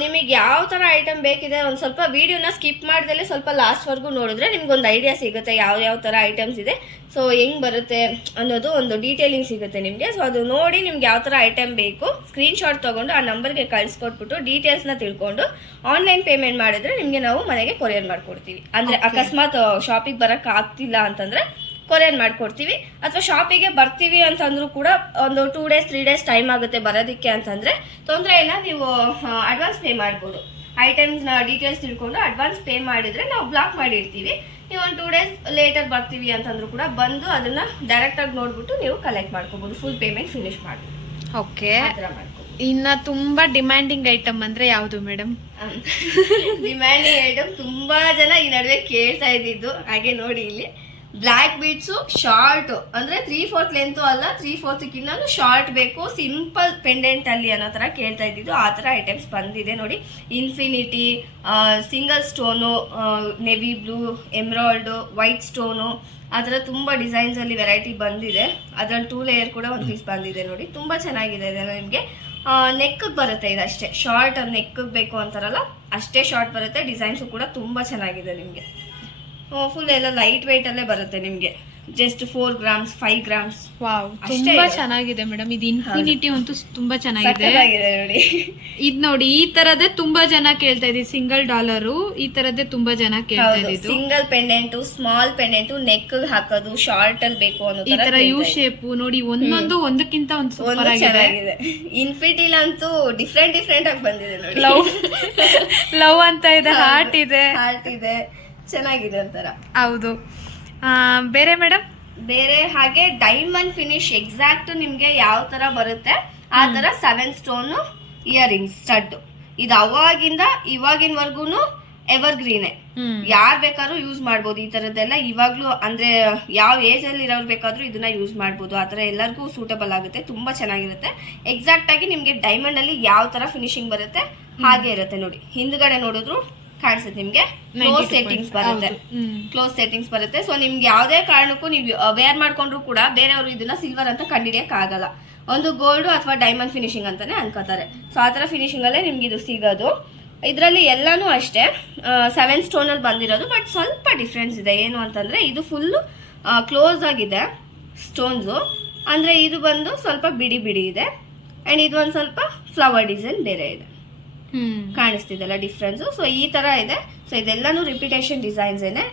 ನಿಮಗೆ ಯಾವ ಥರ ಐಟಮ್ ಬೇಕಿದೆ ಒಂದು ಸ್ವಲ್ಪ ವಿಡಿಯೋನ ಸ್ಕಿಪ್ ಮಾಡ್ದಲ್ಲೇ ಸ್ವಲ್ಪ ಲಾಸ್ಟ್ವರೆಗೂ ನೋಡಿದ್ರೆ ನಿಮ್ಗೊಂದು ಐಡಿಯಾ ಸಿಗುತ್ತೆ ಯಾವ ಥರ ಐಟಮ್ಸ್ ಇದೆ, ಸೊ ಹೆಂಗೆ ಬರುತ್ತೆ ಅನ್ನೋದು ಒಂದು ಡೀಟೇಲಿಂಗ್ ಸಿಗುತ್ತೆ ನಿಮಗೆ. ಸೊ ಅದು ನೋಡಿ ನಿಮ್ಗೆ ಯಾವ ಥರ ಐಟಮ್ ಬೇಕು ಸ್ಕ್ರೀನ್ಶಾಟ್ ತೊಗೊಂಡು ಆ ನಂಬರ್ಗೆ ಕಳಿಸ್ಕೊಟ್ಬಿಟ್ಟು ಡೀಟೇಲ್ಸ್ನ ತಿಳ್ಕೊಂಡು ಆನ್ಲೈನ್ ಪೇಮೆಂಟ್ ಮಾಡಿದ್ರೆ ನಿಮಗೆ ನಾವು ಮನೆಗೆ ಕೊರಿಯರ್ ಮಾಡಿಕೊಡ್ತೀವಿ. ಅಂದರೆ ಅಕಸ್ಮಾತ್ ಶಾಪಿಗೆ ಬರೋಕ್ಕೆ ಆಗ್ತಿಲ್ಲ ಅಂತಂದರೆ ಕೊರಿಯರ್ ಮಾಡಿಕೊಡ್ತೀವಿ. ಅಥವಾ ಶಾಪಿಗೆ ಬರ್ತೀವಿ ಅಂತಂದ್ರೂ ಕೂಡ ಒಂದು 2 days 3 days ಟೈಮ್ ಆಗುತ್ತೆ ಬರೋದಕ್ಕೆ ಅಂತಂದರೆ ತೊಂದರೆ ಇಲ್ಲ. ನೀವು ಅಡ್ವಾನ್ಸ್ ಪೇ ಮಾಡ್ಬೋದು. ಐಟಮ್ಸ್ನ ಡೀಟೇಲ್ಸ್ ತಿಳ್ಕೊಂಡು ಅಡ್ವಾನ್ಸ್ ಪೇ ಮಾಡಿದರೆ ನಾವು ಬ್ಲಾಕ್ ಮಾಡಿರ್ತೀವಿ. ನೀವು ಒಂದು 2 days ಲೇಟರ್ ಬರ್ತೀವಿ ಅಂತಂದ್ರೂ ಕೂಡ ಬಂದು ಅದನ್ನು ಡೈರೆಕ್ಟಾಗಿ ನೋಡ್ಬಿಟ್ಟು ನೀವು ಕಲೆಕ್ಟ್ ಮಾಡ್ಕೋಬೋದು. ಫುಲ್ ಪೇಮೆಂಟ್ ಫಿನಿಶ್ ಮಾಡ್ಬೋದು. ಓಕೆ, ಇನ್ನ ತುಂಬಾ ಡಿಮ್ಯಾಂಡಿಂಗ್ ಐಟಮ್ ಅಂದ್ರೆ ಯಾವುದು ಮೇಡಮ್? ಡಿಮ್ಯಾಂಡಿಂಗ್ ಐಟಮ್ ತುಂಬಾ ಜನ ಈ ನಡುವೆ ಕೇಳ್ತಾ ಇದ್ದಿದ್ದು. ಹಾಗೆ ನೋಡಿ ಇಲ್ಲಿ ಬ್ಲ್ಯಾಕ್ ಬೀಡ್ಸು ಶಾರ್ಟ್ ಅಂದ್ರೆ 3/4 ಲೆಂತ್ ಅಲ್ಲ, 3/4 ಶಾರ್ಟ್ ಬೇಕು, ಸಿಂಪಲ್ ಪೆಂಡೆಂಟ್ ಅಲ್ಲಿ ಅನ್ನೋ ತರ ಕೇಳ್ತಾ ಇದ್ದಿದ್ದು. ಆ ತರ ಐಟಮ್ಸ್ ಬಂದಿದೆ ನೋಡಿ. Infinity, single stone, navy blue, emerald, white stone, ಆ ಥರ ತುಂಬ ಡಿಸೈನ್ಸ್ ಅಲ್ಲಿ ವೆರೈಟಿ ಬಂದಿದೆ. ಅದ್ರಲ್ಲಿ 2 ಲೇಯರ್ ಕೂಡ ಒಂದು ಪೀಸ್ ಬಂದಿದೆ ನೋಡಿ. ತುಂಬಾ ಚೆನ್ನಾಗಿದೆ. ಇದೆಲ್ಲ ನಿಮಗೆ ನೆಕ್ಗೆ ಬರುತ್ತೆ. ಇದಷ್ಟೇ ಶಾರ್ಟ್ ನೆಕ್ಗೆ ಬೇಕು ಅಂತಾರಲ್ಲ ಅಷ್ಟೇ ಶಾರ್ಟ್ ಬರುತ್ತೆ. ಡಿಸೈನ್ಸು ಕೂಡ ತುಂಬ ಚೆನ್ನಾಗಿದೆ ನಿಮಗೆ. ಫುಲ್ ಎಲ್ಲ ಲೈಟ್ ವೆಯ್ಟ್ ಅಲ್ಲೇ ಬರುತ್ತೆ ನಿಮಗೆ. ಜಸ್ಟ್ 4 ಗ್ರಾಮ್ಸ್ 5 ಗ್ರಾಮ್ಸ್ ವಾವ್, ಅಷ್ಟೇ ತುಂಬಾ ಇದೆ. ಚೆನ್ನಾಗಿದೆ ಮೇಡಮ್. ಇದು ಇನ್ಫಿನಿಟಿ ಅಂತೂ ತುಂಬಾ ಚೆನ್ನಾಗಿದೆ. ಸಖತ್ತಾಗಿದೆ ನೋಡಿ. ಇದ್ ನೋಡಿ, ಈ ತರದೇ ತುಂಬಾ ಜನ ಕೇಳ್ತಾ ಇದ್ದೀವಿ. $1 ಈ ತರದೇ ತುಂಬಾ ಜನ ಕೇಳ್ತಾ ಇದ್ದಿದ್ದು. Single pendant, small pendant, neck ಹಾಕೋದು, ಶಾರ್ಟ್ ಅಲ್ಲಿ ಬೇಕು ಅನ್ನೋ ಈ ತರ ಯು ಶೇಪ್ ನೋಡಿ, ಒಂದೊಂದು ಒಂದಕ್ಕಿಂತ ಒಂದು ಸೂಪರ್ ಆಗಿದೆ. ಚೆನ್ನಾಗಿದೆ. ಇನ್ಫಿನಿಟಿಲ್ ಅಂತೂ ಡಿಫ್ರೆಂಟ್ ಆಗಿ ಬಂದಿದೆ ನೋಡಿ. ಲವ್ ಅಂತ ಇದೆ, ಹಾರ್ಟ್ ಇದೆ, ಚೆನ್ನಾಗಿದೆ ಒಂಥರ. ಹೌದು. ಬೇರೆ ಮೇಡಮ್? ಬೇರೆ ಹಾಗೆ ಡೈಮಂಡ್ ಫಿನಿಶ್ ಎಕ್ಸಾಕ್ಟ್ ನಿಮ್ಗೆ ಯಾವ ತರ ಬರುತ್ತೆ ಆ ತರ 7 ಸ್ಟೋನ್ ಇಯರಿಂಗ್ಸ್ ಸ್ಟಡ್. ಇದು ಅವಾಗಿಂದ ಇವಾಗಿನವರೆಗೂ ಎವರ್ ಗ್ರೀನೆ. ಯಾರ್ ಬೇಕಾದ್ರೂ ಯೂಸ್ ಮಾಡ್ಬೋದು ಈ ತರದ್ದೆಲ್ಲ. ಇವಾಗ್ಲೂ ಅಂದ್ರೆ ಯಾವ ಏಜ್ ಅಲ್ಲಿ ಇರೋರು ಬೇಕಾದ್ರೂ ಇದನ್ನ ಯೂಸ್ ಮಾಡ್ಬೋದು. ಆತರ ಎಲ್ಲರಿಗೂ ಸೂಟಬಲ್ ಆಗುತ್ತೆ, ತುಂಬಾ ಚೆನ್ನಾಗಿರುತ್ತೆ. ಎಕ್ಸಾಕ್ಟ್ ಆಗಿ ನಿಮ್ಗೆ ಡೈಮಂಡ್ ಅಲ್ಲಿ ಯಾವ ತರ ಫಿನಿಶಿಂಗ್ ಬರುತ್ತೆ ಹಾಗೆ ಇರುತ್ತೆ ನೋಡಿ. ಹಿಂದ್ಗಡೆ ನೋಡಿದ್ರು ಕಾಣಿಸುತ್ತೆ ನಿಮ್ಗೆ ಕ್ಲೋಸ್ ಸೆಟ್ಟಿಂಗ್ಸ್ ಬರುತ್ತೆ. ಸೊ ನಿಮ್ಗೆ ಯಾವ್ದೇ ಕಾರಣಕ್ಕೂ ನೀವು ವೇರ್ ಮಾಡ್ಕೊಂಡ್ರು ಕೂಡ ಬೇರೆಯವರು ಇದನ್ನ ಸಿಲ್ವರ್ ಅಂತ ಕಂಡಿಡಿಯಕ್ ಆಗಲ್ಲ. ಒಂದು ಗೋಲ್ಡ್ ಅಥವಾ ಡೈಮಂಡ್ ಫಿನಿಶಿಂಗ್ ಅಂತಾನೆ ಅನ್ಕೋತಾರೆ. ಸೊ ಆ ತರ ಫಿನಿಶಿಂಗ್ ಅಲ್ಲೇ ನಿಮ್ಗೆ ಇದು ಸಿಗೋದು. ಇದರಲ್ಲಿ ಎಲ್ಲಾನು ಅಷ್ಟೇ 7 ಸ್ಟೋನ್ ಅಲ್ಲಿ ಬಂದಿರೋದು. ಬಟ್ ಸ್ವಲ್ಪ ಡಿಫ್ರೆನ್ಸ್ ಇದೆ. ಏನು ಅಂತಂದ್ರೆ ಇದು ಫುಲ್ ಕ್ಲೋಸ್ ಆಗಿದೆ ಸ್ಟೋನ್ಸು. ಅಂದ್ರೆ ಇದು ಬಂದು ಸ್ವಲ್ಪ ಬಿಡಿ ಬಿಡಿ ಇದೆ. ಅಂಡ್ ಇದು ಒಂದು ಸ್ವಲ್ಪ ಫ್ಲವರ್ ಡಿಸೈನ್ ಬೇರೆ ಇದೆ. ಕಾಣಿಸ್ತಿದೆಲ್ಲ ಡಿಫ್ರೆನ್ಸ್. ಸೊ ಈ ತರ ಇದೆ. ಸೊ ಇದೆಲ್ಲಾನು ರಿಪಿಟೇಷನ್ ಡಿಸೈನ್ಸ್ ಏನೆ.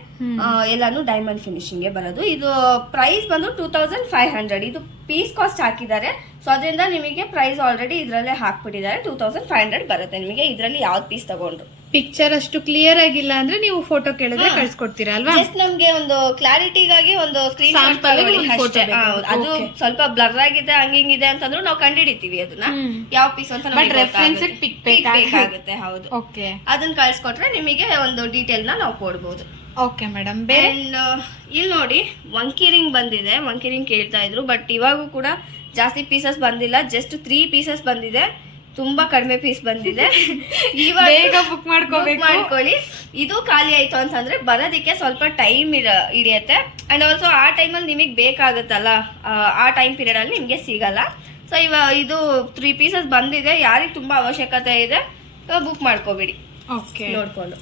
ಎಲ್ಲಾನು ಡೈಮಂಡ್ ಫಿನಿಶಿಂಗ್ ಬರೋದು. ಇದು ಪ್ರೈಸ್ ಬಂದು 2500. ಇದು ಪೀಸ್ ಕಾಸ್ಟ್ ಹಾಕಿದ್ದಾರೆ. ಸೊ ಅದರಿಂದ ನಿಮಗೆ ಪ್ರೈಸ್ ಆಲ್ರೆಡಿ ಇದರಲ್ಲೇ ಹಾಕ್ಬಿಟ್ಟಿದ್ದಾರೆ. 2500 ಬರುತ್ತೆ ನಿಮಗೆ ಇದರಲ್ಲಿ ಯಾವ್ದು ಪೀಸ್ ತಗೊಂಡ್ರು. ಪಿಕ್ಚರ್ ಅಷ್ಟು ಕ್ಲಿಯರ್ ಆಗಿಲ್ಲ ಅಂದ್ರೆ ನೀವು ಫೋಟೋ ಕೇಳಿದ್ರೆ ಕಳ್ಸಿಕೊಡ್ತೀರಾ ಅಲ್ವಾ? ಜಸ್ಟ್ ನಮ್ಗೆ ಒಂದು ಕ್ಲಾರಿಟಿಗಾಗಿ ಒಂದು ಸ್ಕ್ರೀನ್ ಶಾಟ್ ತಗೊಳ್ಳಿ ಅಷ್ಟೇ. ಅದು ಸ್ವಲ್ಪ ಬ್ಲರ್ ಆಗಿದೆ ಹಂಗಿಂಗಿದೆ ಅಂತಂದ್ರು ನಾವು ಕಂಡಿಡಿತೀವಿ ಅದನ್ನ ಯಾವ ಪೀಸ್ ಅಂತ ರೆಫರೆನ್ಸ್ ಪಿಕ್ ಬೇಕಾಗುತ್ತೆ. ಹೌದು, ಓಕೆ. ಅದನ್ನ ಕಳ್ಸಿಕೊಟ್ರೆ ನಿಮಗೆ ಒಂದು ಡೀಟೇಲ್ ನಾವು ಕೊಡ್ಬೋದು. Okay madam. ಬೇರೆ ಇಲ್ಲಿ ನೋಡಿ ವಂಕಿ ರಿಂಗ್ ಬಂದಿದೆ. ವಂಕಿ ರಿಂಗ್ ಕೇಳ್ತಾ ಇದ್ರು, ಬಟ್ ಇವಾಗೂ ಕೂಡ ಜಾಸ್ತಿ ಪೀಸಸ್ ಬಂದಿಲ್ಲ. ಜಸ್ಟ್ 3 ಪೀಸಸ್ ಬಂದಿದೆ. ತುಂಬಾ ಕಡಿಮೆ ಪೀಸ್ ಬಂದಿದೆ. ಇವಾಗ ಬೇಗ ಬುಕ್ ಮಾಡ್ಕೊಳ್ಳಿ. ಇದು ಖಾಲಿ ಆಯ್ತು ಅಂತಂದ್ರೆ ಬರೋದಕ್ಕೆ ಸ್ವಲ್ಪ ಟೈಮ್ ಹಿಡಿಯುತ್ತೆ. ಅಂಡ್ ಆಲ್ಸೋ ಆ ಟೈಮಲ್ಲಿ ನಿಮಗೆ ಬೇಕಾಗುತ್ತಲ್ಲ, ಆ ಟೈಮ್ ಪೀರಿಯಡ್ ಅಲ್ಲಿ ನಿಮ್ಗೆ ಸಿಗಲ್ಲ. ಸೊ ಇದು 3 ಪೀಸಸ್ ಬಂದಿದೆ. ಯಾರಿಗೆ ತುಂಬಾ ಅವಶ್ಯಕತೆ ಇದೆ ಬುಕ್ ಮಾಡ್ಕೋಬಿಡಿ. ಓಕೆ, ನೋಡ್ಕೊಂಡು.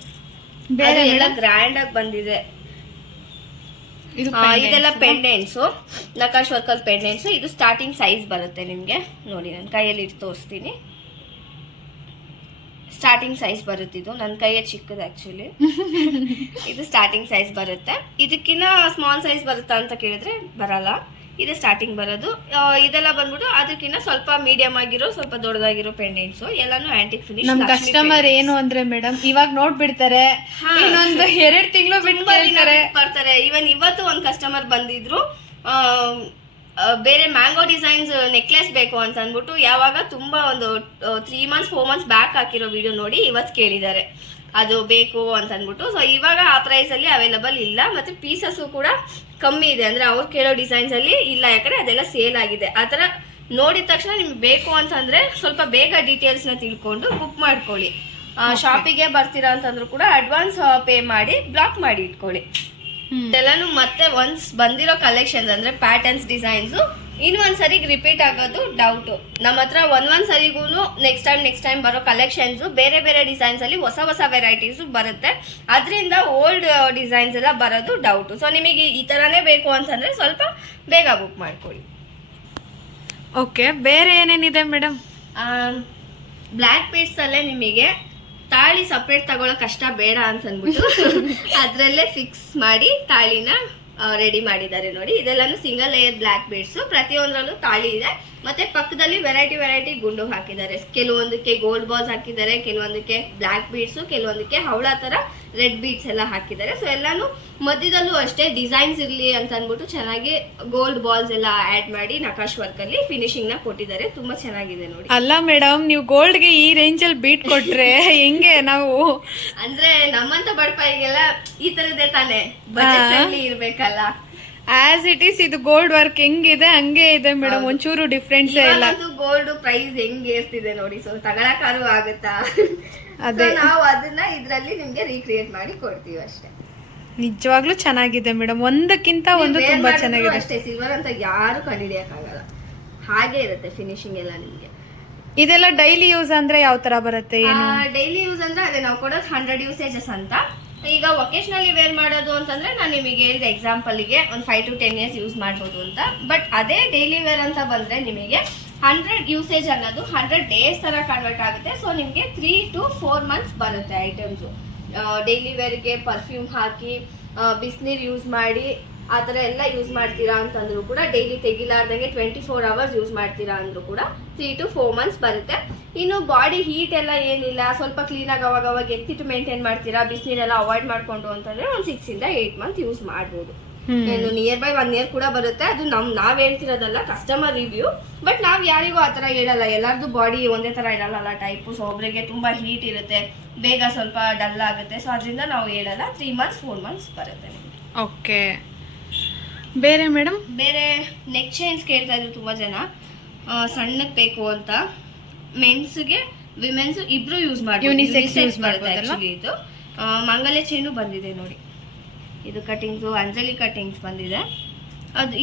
ಬೇರೆ ಎಲ್ಲ ಗ್ರ್ಯಾಂಡ್ ಆಗಿ ಬಂದಿದೆ. ಇದೆಲ್ಲ ಪೆಂಡೆಂಟ್ಸ್, ನಕಾಶ್ ವರ್ಕಲ್ ಪೆಂಡೆಂಟ್ಸ್. ಇದು ಸ್ಟಾರ್ಟಿಂಗ್ ಸೈಜ್ ಬರುತ್ತೆ ನಿಮ್ಗೆ ನೋಡಿ. ನನ್ನ ಕೈಯಲ್ಲಿ ಇಟ್ಟು ತೋರಿಸ್ತೀನಿ. ಸ್ಟಾರ್ಟಿಂಗ್ ಸೈಜ್ ಬರುತ್ತೆ. ಇದು ನನ್ನ ಕೈಯೇ ಚಿಕ್ಕದು ಆಕ್ಚುಲಿ. ಇದು ಸ್ಟಾರ್ಟಿಂಗ್ ಸೈಜ್ ಬರುತ್ತೆ. ಇದಕ್ಕಿಂತ ಸ್ಮಾಲ್ ಸೈಜ್ ಬರುತ್ತಾ ಅಂತ ಕೇಳಿದ್ರೆ ಬರಲ್ಲ. ಇದು ಸ್ಟಾರ್ಟಿಂಗ್ ಬರೋದು. ಇದೆಲ್ಲ ಬಂದ್ಬಿಟ್ಟು ಅದಕ್ಕಿಂತ ಸ್ವಲ್ಪ ಮೀಡಿಯಂ ಆಗಿರೋ ಸ್ವಲ್ಪ ದೊಡ್ಡದಾಗಿರೋ ಪೆಂಡೆಂಟ್ಸ್. ಎಲ್ಲಾನು ಆಂಟಿಕ್ ಫಿನಿಶ್. ನಮ್ ಕಸ್ಟಮರ್ ಏನು ಅಂದ್ರೆ ಮೇಡಮ್ ಇವಾಗ ನೋಡ್ಬಿಡ್ತಾರೆ, ಇನ್ನೊಂದು 2 ತಿಂಗಳು ಬಿಟ್ಟು ಬರ್ತಾರೆ. ಇವನ್ ಇವತ್ತು ಒಂದು ಕಸ್ಟಮರ್ ಬಂದಿದ್ರು. ಬೇರೆ ಮ್ಯಾಂಗೋ ಡಿಸೈನ್ಸ್ ನೆಕ್ಲೆಸ್ ಬೇಕು ಅಂತ ಅಂದ್ಬಿಟ್ಟು ಯಾವಾಗ ತುಂಬಾ ಒಂದು 3 ಮಂತ್ಸ್ 4 ಮಂತ್ಸ್ ಬ್ಯಾಕ್ ಹಾಕಿರೋ ವಿಡಿಯೋ ನೋಡಿ ಇವತ್ತು ಕೇಳಿದ್ದಾರೆ ಅದು ಬೇಕು ಅಂತ ಅಂದ್ಬಿಟ್ಟು. ಸೊ ಇವಾಗ ಆ ಪ್ರೈಸ್ ಅಲ್ಲಿ ಅವೈಲಬಲ್ ಇಲ್ಲ. ಮತ್ತೆ ಪೀಸಸ್ ಕೂಡ ಕಮ್ಮಿ ಇದೆ. ಅಂದ್ರೆ ಅವ್ರು ಕೇಳೋ ಡಿಸೈನ್ಸ್ ಅಲ್ಲಿ ಇಲ್ಲ, ಯಾಕಂದ್ರೆ ಅದೆಲ್ಲ ಸೇಲ್ ಆಗಿದೆ. ಆತರ ನೋಡಿದ ತಕ್ಷಣ ನಿಮ್ಗೆ ಬೇಕು ಅಂತಂದ್ರೆ ಸ್ವಲ್ಪ ಬೇಗ ಡೀಟೇಲ್ಸ್ ನ ತಿಳ್ಕೊಂಡು ಬುಕ್ ಮಾಡ್ಕೊಳ್ಳಿ. ಶಾಪಿಗೆ ಬರ್ತೀರಾ ಅಂತಂದ್ರು ಕೂಡ ಅಡ್ವಾನ್ಸ್ ಪೇ ಮಾಡಿ ಬ್ಲಾಕ್ ಮಾಡಿ ಇಟ್ಕೊಳ್ಳಿ. ಇದೆಲ್ಲಾನು ಮತ್ತೆ ಒನ್ಸ್ ಬಂದಿರೋ ಕಲೆಕ್ಷನ್ಸ್ ಅಂದ್ರೆ ಪ್ಯಾಟರ್ನ್ಸ್ ಡಿಸೈನ್ಸ್ ಇನ್ನೊಂದ್ಸರಿ ರಿಪೀಟ್ ಆಗೋದು ಡೌಟ್. ನಮ್ಮ ಹತ್ರ ಒಂದ್ ಸರಿಗೂ ನೆಕ್ಸ್ಟ್ ಟೈಮ್ ಬರೋ ಕಲೆಕ್ಷನ್ಸ್ ಬೇರೆ ಬೇರೆ ಡಿಸೈನ್ಸ್ ಅಲ್ಲಿ ಹೊಸ ವೆರೈಟೀಸ್ ಬರುತ್ತೆ. ಅದರಿಂದ ಓಲ್ಡ್ ಡಿಸೈನ್ಸ್ ಎಲ್ಲ ಬರೋದು ಡೌಟ್. ಸೊ ನಿಮಗೆ ಈ ತರಾನೇ ಬೇಕು ಅಂತಂದ್ರೆ ಸ್ವಲ್ಪ ಬೇಗ ಬುಕ್ ಮಾಡ್ಕೊಳ್ಳಿ. ಓಕೆ, ಬೇರೆ ಏನೇನಿದೆ ಮೇಡಮ್? ಬ್ಲ್ಯಾಕ್ ಬೀಡ್ಸ್ ಅಲ್ಲೇ ನಿಮಗೆ ತಾಳಿ ಸಪ್ರೇಟ್ ತಗೊಳ್ಳೋ ಕಷ್ಟ ಬೇಡ ಅಂತ ಅಂದ್ಬಿಟ್ಟು ಅದ್ರಲ್ಲೇ ಫಿಕ್ಸ್ ಮಾಡಿ ತಾಳಿನ ರೆಡಿ ಮಾಡಿದ್ದಾರೆ ನೋಡಿ. ಇದೆಲ್ಲಾನು ಸಿಂಗಲ್ ಲೇಯರ್ ಬ್ಲ್ಯಾಕ್ ಬೀಡ್ಸ್. ಪ್ರತಿಯೊಂದರಲ್ಲೂ ತಾಳಿ ಇದೆ. ಮತ್ತೆ ಪಕ್ಕದಲ್ಲಿ ವೆರೈಟಿ ಗುಂಡು ಹಾಕಿದ್ದಾರೆ. ಕೆಲವೊಂದಕ್ಕೆ ಗೋಲ್ಡ್ ಬಾಲ್ಸ್ ಹಾಕಿದ್ದಾರೆ, ಕೆಲವೊಂದಕ್ಕೆ ಬ್ಲ್ಯಾಕ್ ಬೀಡ್ಸ್, ಕೆಲವೊಂದಕ್ಕೆ ಹವಳ ತರ ರೆಡ್ ಬೀಡ್ಸ್ ಎಲ್ಲ ಹಾಕಿದ್ದಾರೆ. ಸೊ ಎಲ್ಲಾನು ಮಧ್ಯದಲ್ಲೂ ಅಷ್ಟೇ ಡಿಸೈನ್ಸ್ ಇರ್ಲಿ ಅಂತ ಅಂದ್ಬಿಟ್ಟು ಚೆನ್ನಾಗಿ ಗೋಲ್ಡ್ ಬಾಲ್ಸ್ ಎಲ್ಲ ಆಡ್ ಮಾಡಿ ನಕಾಶ್ ವರ್ಕ್ ಅಲ್ಲಿ ಫಿನಿಶಿಂಗ್ ನ ಕೊಟ್ಟಿದ್ದಾರೆ. ತುಂಬಾ ಚೆನ್ನಾಗಿದೆ ನೋಡಿ. ಅಲ್ಲ ಮೇಡಮ್, ನೀವು ಗೋಲ್ಡ್ಗೆ ಈ ರೇಂಜ್ ಅಲ್ಲಿ ಬೀಟ್ ಕೊಟ್ರೆ ಹೆಂಗೆ ನಾವು? ಅಂದ್ರೆ ನಮ್ಮಂತ ಬಡಪಾಯಿಗೆಲ್ಲ ಈ ತರದೇ ತಾನೇ ಬಜೆಟ್ ಅಲ್ಲಿ ಇರ್ಬೇಕಲ್ಲ. ಆಸ್ ಇಟ್ ಈಸ್ ಇದು ಗೋಲ್ಡ್ ವರ್ಕ್ ಹೆಂಗಿದೆ ಹಂಗೆ ಇದೆ ಮೇಡಮ್, ಒಂಚೂರು ಡಿಫ್ರೆನ್ಸ್ ಇಲ್ಲ. ಗೋಲ್ಡ್ ಪ್ರೈಸ್ ಹೆಂಗೆ ಇರ್ತಿದೆ ನೋಡಿ. ಸೊ ತಗೊಳಕಾರು ಆಗುತ್ತಾ? ಅದೇ ನಾವು ಅದನ್ನ ಇದ್ರಲ್ಲಿ ನಿಮ್ಗೆ ರೀಕ್ರಿಯೇಟ್ ಮಾಡಿ ಕೊಡ್ತೀವಿ ಅಷ್ಟೇ. ನಿಜವಾಗ್ಲೂ ಚೆನ್ನಾಗಿದೆ ಮೇಡಮ್, ಒಂದಕ್ಕಿಂತ ಒಂದು ತುಂಬಾ ಚೆನ್ನಾಗಿದೆ ಅಷ್ಟೇ. ಸಿಲ್ವರ್ ಅಂತ ಯಾರು ಕಂಡುಹಿಡಿಯಕ್ ಆಗಲ್ಲ, ಹಾಗೆ ಇರುತ್ತೆ ಫಿನಿಶಿಂಗ್ ಎಲ್ಲ ನಿಮ್ಗೆ. ಇದೆಲ್ಲ ಡೈಲಿ ಯೂಸ್ ಅಂದ್ರೆ ಯಾವ ತರ ಬರುತ್ತೆ? ಏನು ಡೈಲಿ ಯೂಸ್ ಅಂದ್ರೆ ಅದೇ ನಾವು ಕೊಡೋದು 100 ಯೂಸೇಜಸ್ ಅಂತ. ಈಗ ಒಕೇಶನಲಿ ವೇರ್ ಮಾಡೋದು ಅಂತಂದ್ರೆ ನಾನು ನಿಮಗೆ ಹೇಳಿದ ಎಕ್ಸಾಂಪಲ್ಗೆ ಒಂದು 5 to 10 years ಯೂಸ್ ಮಾಡ್ಬೋದು ಅಂತ. ಬಟ್ ಅದೇ ಡೈಲಿ ವೇರ್ ಅಂತ ಬಂದ್ರೆ ನಿಮಗೆ 100 ಯೂಸೇಜ್ ಅನ್ನೋದು 100 ಡೇಸ್ ತರ ಕನ್ವರ್ಟ್ ಆಗುತ್ತೆ. ಸೊ ನಿಮಗೆ 3 to 4 months ಬರುತ್ತೆ ಐಟಮ್ಸು. ಡೈಲಿ ವೇರ್ಗೆ ಪರ್ಫ್ಯೂಮ್ ಹಾಕಿ ಬಿಸಿನೀರು ಯೂಸ್ ಮಾಡಿ ಆ ಥರ ಎಲ್ಲ ಯೂಸ್ ಮಾಡ್ತೀರಾ ಅಂತಂದ್ರೂ ಕೂಡ, ಡೈಲಿ ತೆಗಿಲಾರ್ದಂಗೆ 24 hours ಯೂಸ್ ಮಾಡ್ತೀರಾ ಅಂದ್ರೂ ಕೂಡ 3 to 4 months ಬರುತ್ತೆ. ಇನ್ನು ಬಾಡಿ ಹೀಟ್ ಎಲ್ಲ ಏನಿಲ್ಲ, ಸ್ವಲ್ಪ ಕ್ಲೀನಾಗಿ ಅವಾಗ ಎತ್ತಿಟ್ಟು ಮೇಂಟೈನ್ ಮಾಡ್ತೀರಾ, ಬಿಸಿನೀರೆಲ್ಲ ಅವಾಯ್ಡ್ ಮಾಡ್ಕೊಂಡು ಅಂತಂದ್ರೆ ಒಂದು 6 ಇಂದ 8 months ಯೂಸ್ ಮಾಡ್ಬೋದು. ಏನು ನಿಯರ್ ಬೈ 1 year ಕೂಡ ಬರುತ್ತೆ. ಅದು ನಾವ್ ಹೇಳ್ತಿರೋದಲ್ಲ, ಕಸ್ಟಮರ್ ರಿವ್ಯೂ. ಬಟ್ ನಾವ್ ಯಾರಿಗೂ ಆ ಥರ ಹೇಳಲ್ಲ, ಎಲ್ಲರದು ಬಾಡಿ ಒಂದೇ ಥರ ಇರಲ್ಲ ಟೈಪು. ಸೊ ಒಬ್ರಿಗೆ ತುಂಬಾ ಹೀಟ್ ಇರುತ್ತೆ, ಬೇಗ ಸ್ವಲ್ಪ ಡಲ್ ಆಗುತ್ತೆ. ಸೊ ಅದರಿಂದ ನಾವು ಹೇಳಲ್ಲ, 3 months 4 months ಬರುತ್ತೆ. ಓಕೆ, ಬೇರೆ ಮೇಡಮ್? ಬೇರೆ ನೆಕ್ ಚೈನ್ಸ್ ಕೇಳ್ತಾ ಇದ್ರು ತುಂಬಾ ಜನ, ಸಣ್ಣಕ್ಕೆ ಬೇಕು ಅಂತ. ಮೆನ್ಸ್ಗೆ ವಿಮೆನ್ಸ್ ಇಬ್ರು ಯೂಸ್ ಮಾಡ್ಬೋದು, ಯೂನಿಸೆಕ್ಸ್ ಬರುತ್ತೆ ಆಕ್ಚುಲಿ. ಇದು ಮಂಗಲ್ಯ ಚೈನು ಬಂದಿದೆ ನೋಡಿ, ಇದು ಕಟಿಂಗ್ಸು ಅಂಜಲಿ ಕಟಿಂಗ್ಸ್ ಬಂದಿದೆ.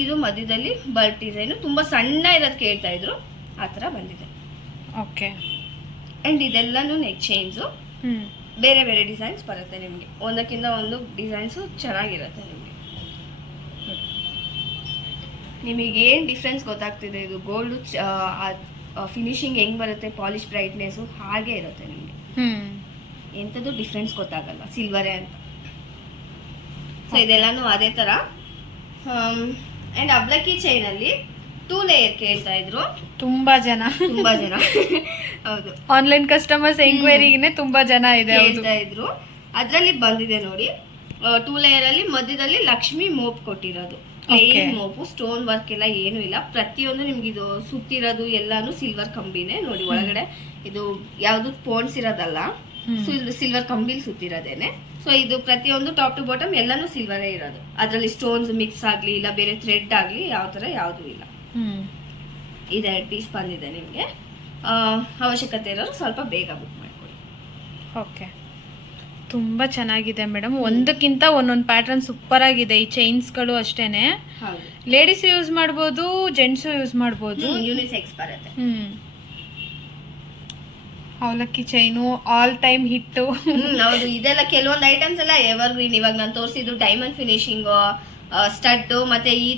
ಇದು ಮಧ್ಯದಲ್ಲಿ ಬಲ್ಟ್ ಡಿಸೈನು, ತುಂಬಾ ಸಣ್ಣ ಇರೋದು ಕೇಳ್ತಾ ಇದ್ರು, ಆ ಥರ ಬಂದಿದೆ. ಓಕೆ, ಅಂಡ್ ಇದೆಲ್ಲಾನು ನೆಕ್ ಚೈನ್ಸು. ಬೇರೆ ಬೇರೆ ಡಿಸೈನ್ಸ್ ಬರುತ್ತೆ ನಿಮಗೆ, ಒಂದಕ್ಕಿಂತ ಒಂದು ಡಿಸೈನ್ಸು ಚೆನ್ನಾಗಿರುತ್ತೆ ನಿಮಗೆ. ನಿಮಗೆ ಏನು ಡಿಫ್ರೆನ್ಸ್ ಗೊತ್ತಾಗ್ತಿದೆ, ಇದು ಗೋಲ್ಡ್ ಫಿನಿಶಿಂಗ್ ಹೆಂಗ್ ಬರುತ್ತೆ, ಪಾಲಿಶ್ ಬ್ರೈಟ್ನೆಸ್ಸು ಹಾಗೆ ಇರುತ್ತೆ ನಿಮಗೆ. ಎಂಥದ್ದು ಡಿಫ್ರೆನ್ಸ್ ಗೊತ್ತಾಗಲ್ಲ, ಸಿಲ್ವರೇ ಅಂತ. ಸೊ ಇದೆಲ್ಲಾನು ಅದೇ ಥರ. ಆ್ಯಂಡ್ ಅಬ್ಲಕ್ಕಿ ಚೈನಲ್ಲಿ 2 layer ಕೇಳ್ತಾ ಇದ್ರು ತುಂಬಾ ಜನ. ಹೌದು, ಆನ್ಲೈನ್ ಕಸ್ಟಮರ್ಸ್ ಎಂಕ್ವೈರಿನೇ ತುಂಬಾ ಜನ ಇದೆ ಹೇಳ್ತಾ ಇದ್ರು. ಅದರಲ್ಲಿ ಬಂದಿದೆ ನೋಡಿ, 2 layer ಅಲ್ಲಿ ಮಧ್ಯದಲ್ಲಿ ಲಕ್ಷ್ಮಿ ಮೋಪ್ ಕೊಟ್ಟಿರೋದು, ಪ್ಲೇನ್ ಮೋಪು, ಸ್ಟೋನ್ ವರ್ಕ್ ಎಲ್ಲ ಏನು ಇಲ್ಲ. ಪ್ರತಿಯೊಂದು ನಿಮ್ಗೆ ಇದು ಸುತ್ತಿರೋದು ಎಲ್ಲಾನು ಸಿಲ್ವರ್ ಕಂಬಿನೇ ನೋಡಿ. ಒಳಗಡೆ ಇದು ಯಾವ್ದು ಪೋನ್ಸ್ ಇರೋದಲ್ಲ, ಸಿಲ್ವರ್ ಕಂಬಿಲ್ ಸುತ್ತಿರೋದೇನೆ. ಸೊ ಇದು ಪ್ರತಿಯೊಂದು ಟಾಪ್ ಟು ಬಾಟಮ್ ಎಲ್ಲಾನು ಸಿಲ್ವರೇ ಇರೋದು. ಅದರಲ್ಲಿ ಸ್ಟೋನ್ಸ್ ಮಿಕ್ಸ್ ಆಗ್ಲಿ ಇಲ್ಲ ಬೇರೆ ಥ್ರೆಡ್ ಆಗ್ಲಿ ಯಾವ ತರ ಯಾವ್ದು ಇಲ್ಲ. ಇದು 2 ಪೀಸ್ ಬಂದಿದೆ ನಿಮ್ಗೆ. ಅವಶ್ಯಕತೆ ಇರೋರು ಸ್ವಲ್ಪ ಬೇಗ ಬುಕ್ ಮಾಡ್ಕೊಳ್ಳಿ. ಓಕೆ, ತುಂಬಾ ಚೆನ್ನಾಗಿದೆ ಮೇಡಮ್. ಒಂದಕ್ಕಿಂತ ಒಂದೊಂದು ಪ್ಯಾಟರ್ನ್ ಸೂಪರ್ ಆಗಿದೆ. ಈ ಚೈನ್ಸ್ಗಳು ಅಷ್ಟೇನೆ, ಲೇಡೀಸ್ ಯೂಸ್ ಮಾಡ್ಬೋದು, ಜೆಂಟ್ಸು ಯೂಸ್ ಮಾಡ್ಬೋದು, ಯೂನಿಸೆಕ್ಸ್ ಬರುತ್ತೆ. ಅವಲಕ್ಕಿ ಚೈನು ಆಲ್ ಟೈಮ್ ಹಿಟ್ಟು. ಹೌದು, ಇದೆಲ್ಲ ಕೆಲವೊಂದು ಐಟಮ್ಸ್ ಎಲ್ಲ ಎವರ್ ಗ್ರೀನ್. ಇವಾಗ ನಾನು ತೋರಿಸಿದ್ದು ಡೈಮಂಡ್ ಫಿನಿಶಿಂಗ್, ಸ್ಟಡ್, ಮತ್ತೆ ಈ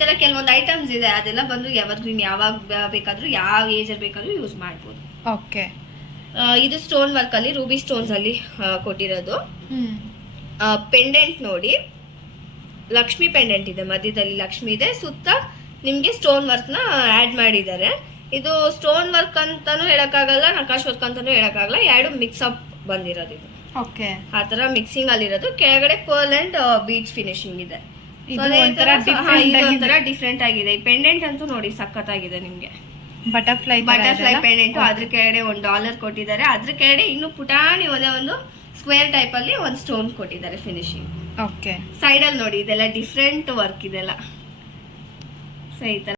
ತರ ಕೆಲವೊಂದು ಐಟಮ್ಸ್ ಇದೆ, ಅದೆಲ್ಲ ಬಂದು ಎವರ್ ಗ್ರೀನ್. ಯಾವಾಗ ಬೇಕಾದ್ರೂ ಯಾವ ಏಜ್ ಬೇಕಾದ್ರೂ ಯೂಸ್ ಮಾಡ್ಬೋದು. ಓಕೆ, ಇದು ಸ್ಟೋನ್ ವರ್ಕ್ ಅಲ್ಲಿ ರೂಬಿ ಸ್ಟೋನ್ಸ್ ಅಲ್ಲಿ ಕೊಟ್ಟಿರೋದು. ಪೆಂಡೆಂಟ್ ನೋಡಿ, ಲಕ್ಷ್ಮಿ ಪೆಂಡೆಂಟ್ ಇದೆ, ಮಧ್ಯದಲ್ಲಿ ಲಕ್ಷ್ಮಿ ಇದೆ, ಸುತ್ತ ನಿಮ್ಗೆ ಸ್ಟೋನ್ ವರ್ಕ್ ನ ಆಡ್ ಮಾಡಿದ್ದಾರೆ. ಇದು ಸ್ಟೋನ್ ವರ್ಕ್ ಅಂತಾನು ಹೇಳಕ್ಕಾಗಲ್ಲ, ನಕಾಶ್ ವರ್ಕ್ ಅಂತಾನು ಹೇಳಕ್ಕಾಗಲ್ಲ, 2 ಮಿಕ್ಸ್ ಅಪ್ ಬಂದಿರೋದು ಇದು. ಓಕೆ, ಆ ತರ ಮಿಕ್ಸಿಂಗ್ ಅಲ್ಲಿ ಇರೋದು. ಕೆಳಗಡೆ ಪರ್ಲ್ ಅಂಡ್ ಬೀಡ್ಸ್ ಫಿನಿಶಿಂಗ್ ಇದೆ. ಒಂಥರ ಡಿಫ್ರೆಂಟ್ ಆಗಿದೆ. ಈ ಪೆಂಡೆಂಟ್ ಅಂತೂ ನೋಡಿ ಸಖತ್ತಾಗಿದೆ ನಿಮ್ಗೆ. ಬಟರ್ಫ್ಲೈ ಪೆಂಡೆಂಟ್, ಅದ್ರ ಕೆಳಗಡೆ $1 ಕೊಟ್ಟಿದ್ದಾರೆ. ಅದ್ರ ಕೆಳಗಡೆ ಇನ್ನು ಪುಟಾಣಿ ಒಂದು ಸ್ಕ್ವೇರ್ ಟೈಪ್ ಅಲ್ಲಿ ಒಂದು ಸ್ಟೋನ್ ಕೊಟ್ಟಿದ್ದಾರೆ ಫಿನಿಶಿಂಗ್. ಓಕೆ, ಸೈಡ್ ಅಲ್ಲಿ ನೋಡಿ, ಇದೆಲ್ಲ ಡಿಫ್ರೆಂಟ್ ವರ್ಕ್ ಇದೆಲ್ಲ. ಸೊ ಈ ತರ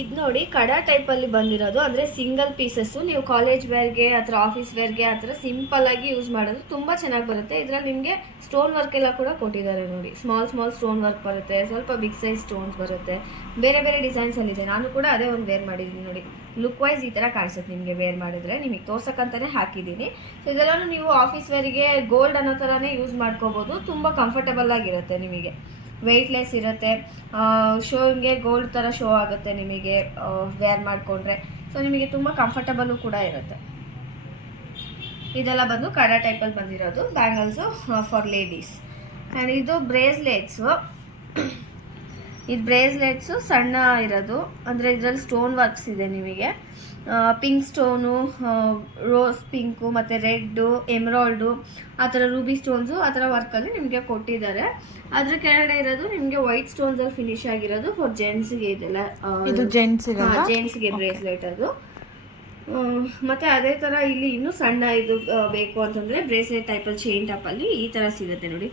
ಇದು ನೋಡಿ, ಕಡಾ ಟೈಪ್ ಅಲ್ಲಿ ಬಂದಿರೋದು. ಅಂದ್ರೆ ಸಿಂಗಲ್ ಪೀಸಸ್, ನೀವು ಕಾಲೇಜ್ ವೇರ್ಗೆ ಅಥವಾ ಆಫೀಸ್ ವೇರ್ಗೆ ಆ ಥರ ಸಿಂಪಲ್ ಆಗಿ ಯೂಸ್ ಮಾಡೋದು ತುಂಬಾ ಚೆನ್ನಾಗಿ ಬರುತ್ತೆ. ಇದ್ರಲ್ಲಿ ನಿಮ್ಗೆ ಸ್ಟೋನ್ ವರ್ಕ್ ಎಲ್ಲ ಕೂಡ ಕೊಟ್ಟಿದ್ದಾರೆ ನೋಡಿ. ಸ್ಮಾಲ್ ಸ್ಟೋನ್ ವರ್ಕ್ ಬರುತ್ತೆ, ಸ್ವಲ್ಪ ಬಿಗ್ ಸೈಜ್ ಸ್ಟೋನ್ಸ್ ಬರುತ್ತೆ, ಬೇರೆ ಬೇರೆ ಡಿಸೈನ್ಸ್ ಅಲ್ಲಿ ಇದೆ. ನಾನು ಕೂಡ ಅದೇ ಒಂದು ವೇರ್ ಮಾಡಿದ್ದೀನಿ ನೋಡಿ. ಲುಕ್ ವೈಸ್ ಈ ತರ ಕಾಣಿಸುತ್ತೆ ನಿಮ್ಗೆ ವೇರ್ ಮಾಡಿದ್ರೆ. ನಿಮಗೆ ತೋರ್ಸಕ್ಕಂತಾನೆ ಹಾಕಿದ್ದೀನಿ. ಸೊ ಇದೆಲ್ಲಾನು ನೀವು ಆಫೀಸ್ ವೇರ್ಗೆ ಗೋಲ್ಡ್ ಅನ್ನೋ ಥರನೇ ಯೂಸ್ ಮಾಡ್ಕೋಬಹುದು. ತುಂಬಾ ಕಂಫರ್ಟಬಲ್ ಆಗಿರುತ್ತೆ ನಿಮಗೆ, ವೆಯ್ಟ್ಲೆಸ್ ಇರುತ್ತೆ. ಶೋಗೆ ಗೋಲ್ಡ್ ಥರ ಶೋ ಆಗುತ್ತೆ ನಿಮಗೆ ವೇರ್ ಮಾಡಿಕೊಂಡ್ರೆ. ಸೊ ನಿಮಗೆ ತುಂಬ ಕಂಫರ್ಟಬಲು ಕೂಡ ಇರುತ್ತೆ. ಇದೆಲ್ಲ ಬಂದು ಕಡಾ ಟೈಪಲ್ಲಿ ಬಂದಿರೋದು ಬ್ಯಾಂಗಲ್ಸು ಫಾರ್ ಲೇಡೀಸ್. ಆ್ಯಂಡ್ ಇದು ಬ್ರೇಸ್ಲೆಟ್ಸು. ಇದು ಬ್ರೇಸ್ಲೆಟ್ಸು ಸಣ್ಣ ಇರೋದು, ಅಂದರೆ ಇದರಲ್ಲಿ ಸ್ಟೋನ್ ವರ್ಕ್ಸ್ ಇದೆ ನಿಮಗೆ. ಪಿಂಕ್ ಸ್ಟೋನು, ರೋಸ್ ಪಿಂಕು, ಮತ್ತು ರೆಡ್ಡು, ಎಮರಾಲ್ಡು, ಆ ಥರ ರೂಬಿ ಸ್ಟೋನ್ಸು ಆ ಥರ ವರ್ಕಲ್ಲಿ ನಿಮಗೆ ಕೊಟ್ಟಿದ್ದಾರೆ. ಅದ್ರ ಕೆಳಗಡೆ ಇರೋದು ನಿಮಗೆ ವೈಟ್ ಸ್ಟೋನ್ಸಲ್ಲಿ ಫಿನಿಶ್ ಆಗಿರೋದು ಫಾರ್ ಜೆಂಟ್ಸ್ಗೆ. ಇದೆಲ್ಲ ಇದು ಜೆಂಟ್ಸ್ಗೆ ಬ್ರೇಸ್ಲೆಟ್ ಅದು. ಮತ್ತು ಅದೇ ಥರ ಇಲ್ಲಿ ಇನ್ನೂ ಸಣ್ಣ ಇದು ಬೇಕು ಅಂತಂದರೆ ಬ್ರೇಸ್ಲೆಟ್ ಟೈಪಲ್ಲಿ ಚೈನ್ ಟೈಪಲ್ಲಿ ಈ ಥರ ಸಿಗುತ್ತೆ ನೋಡಿ.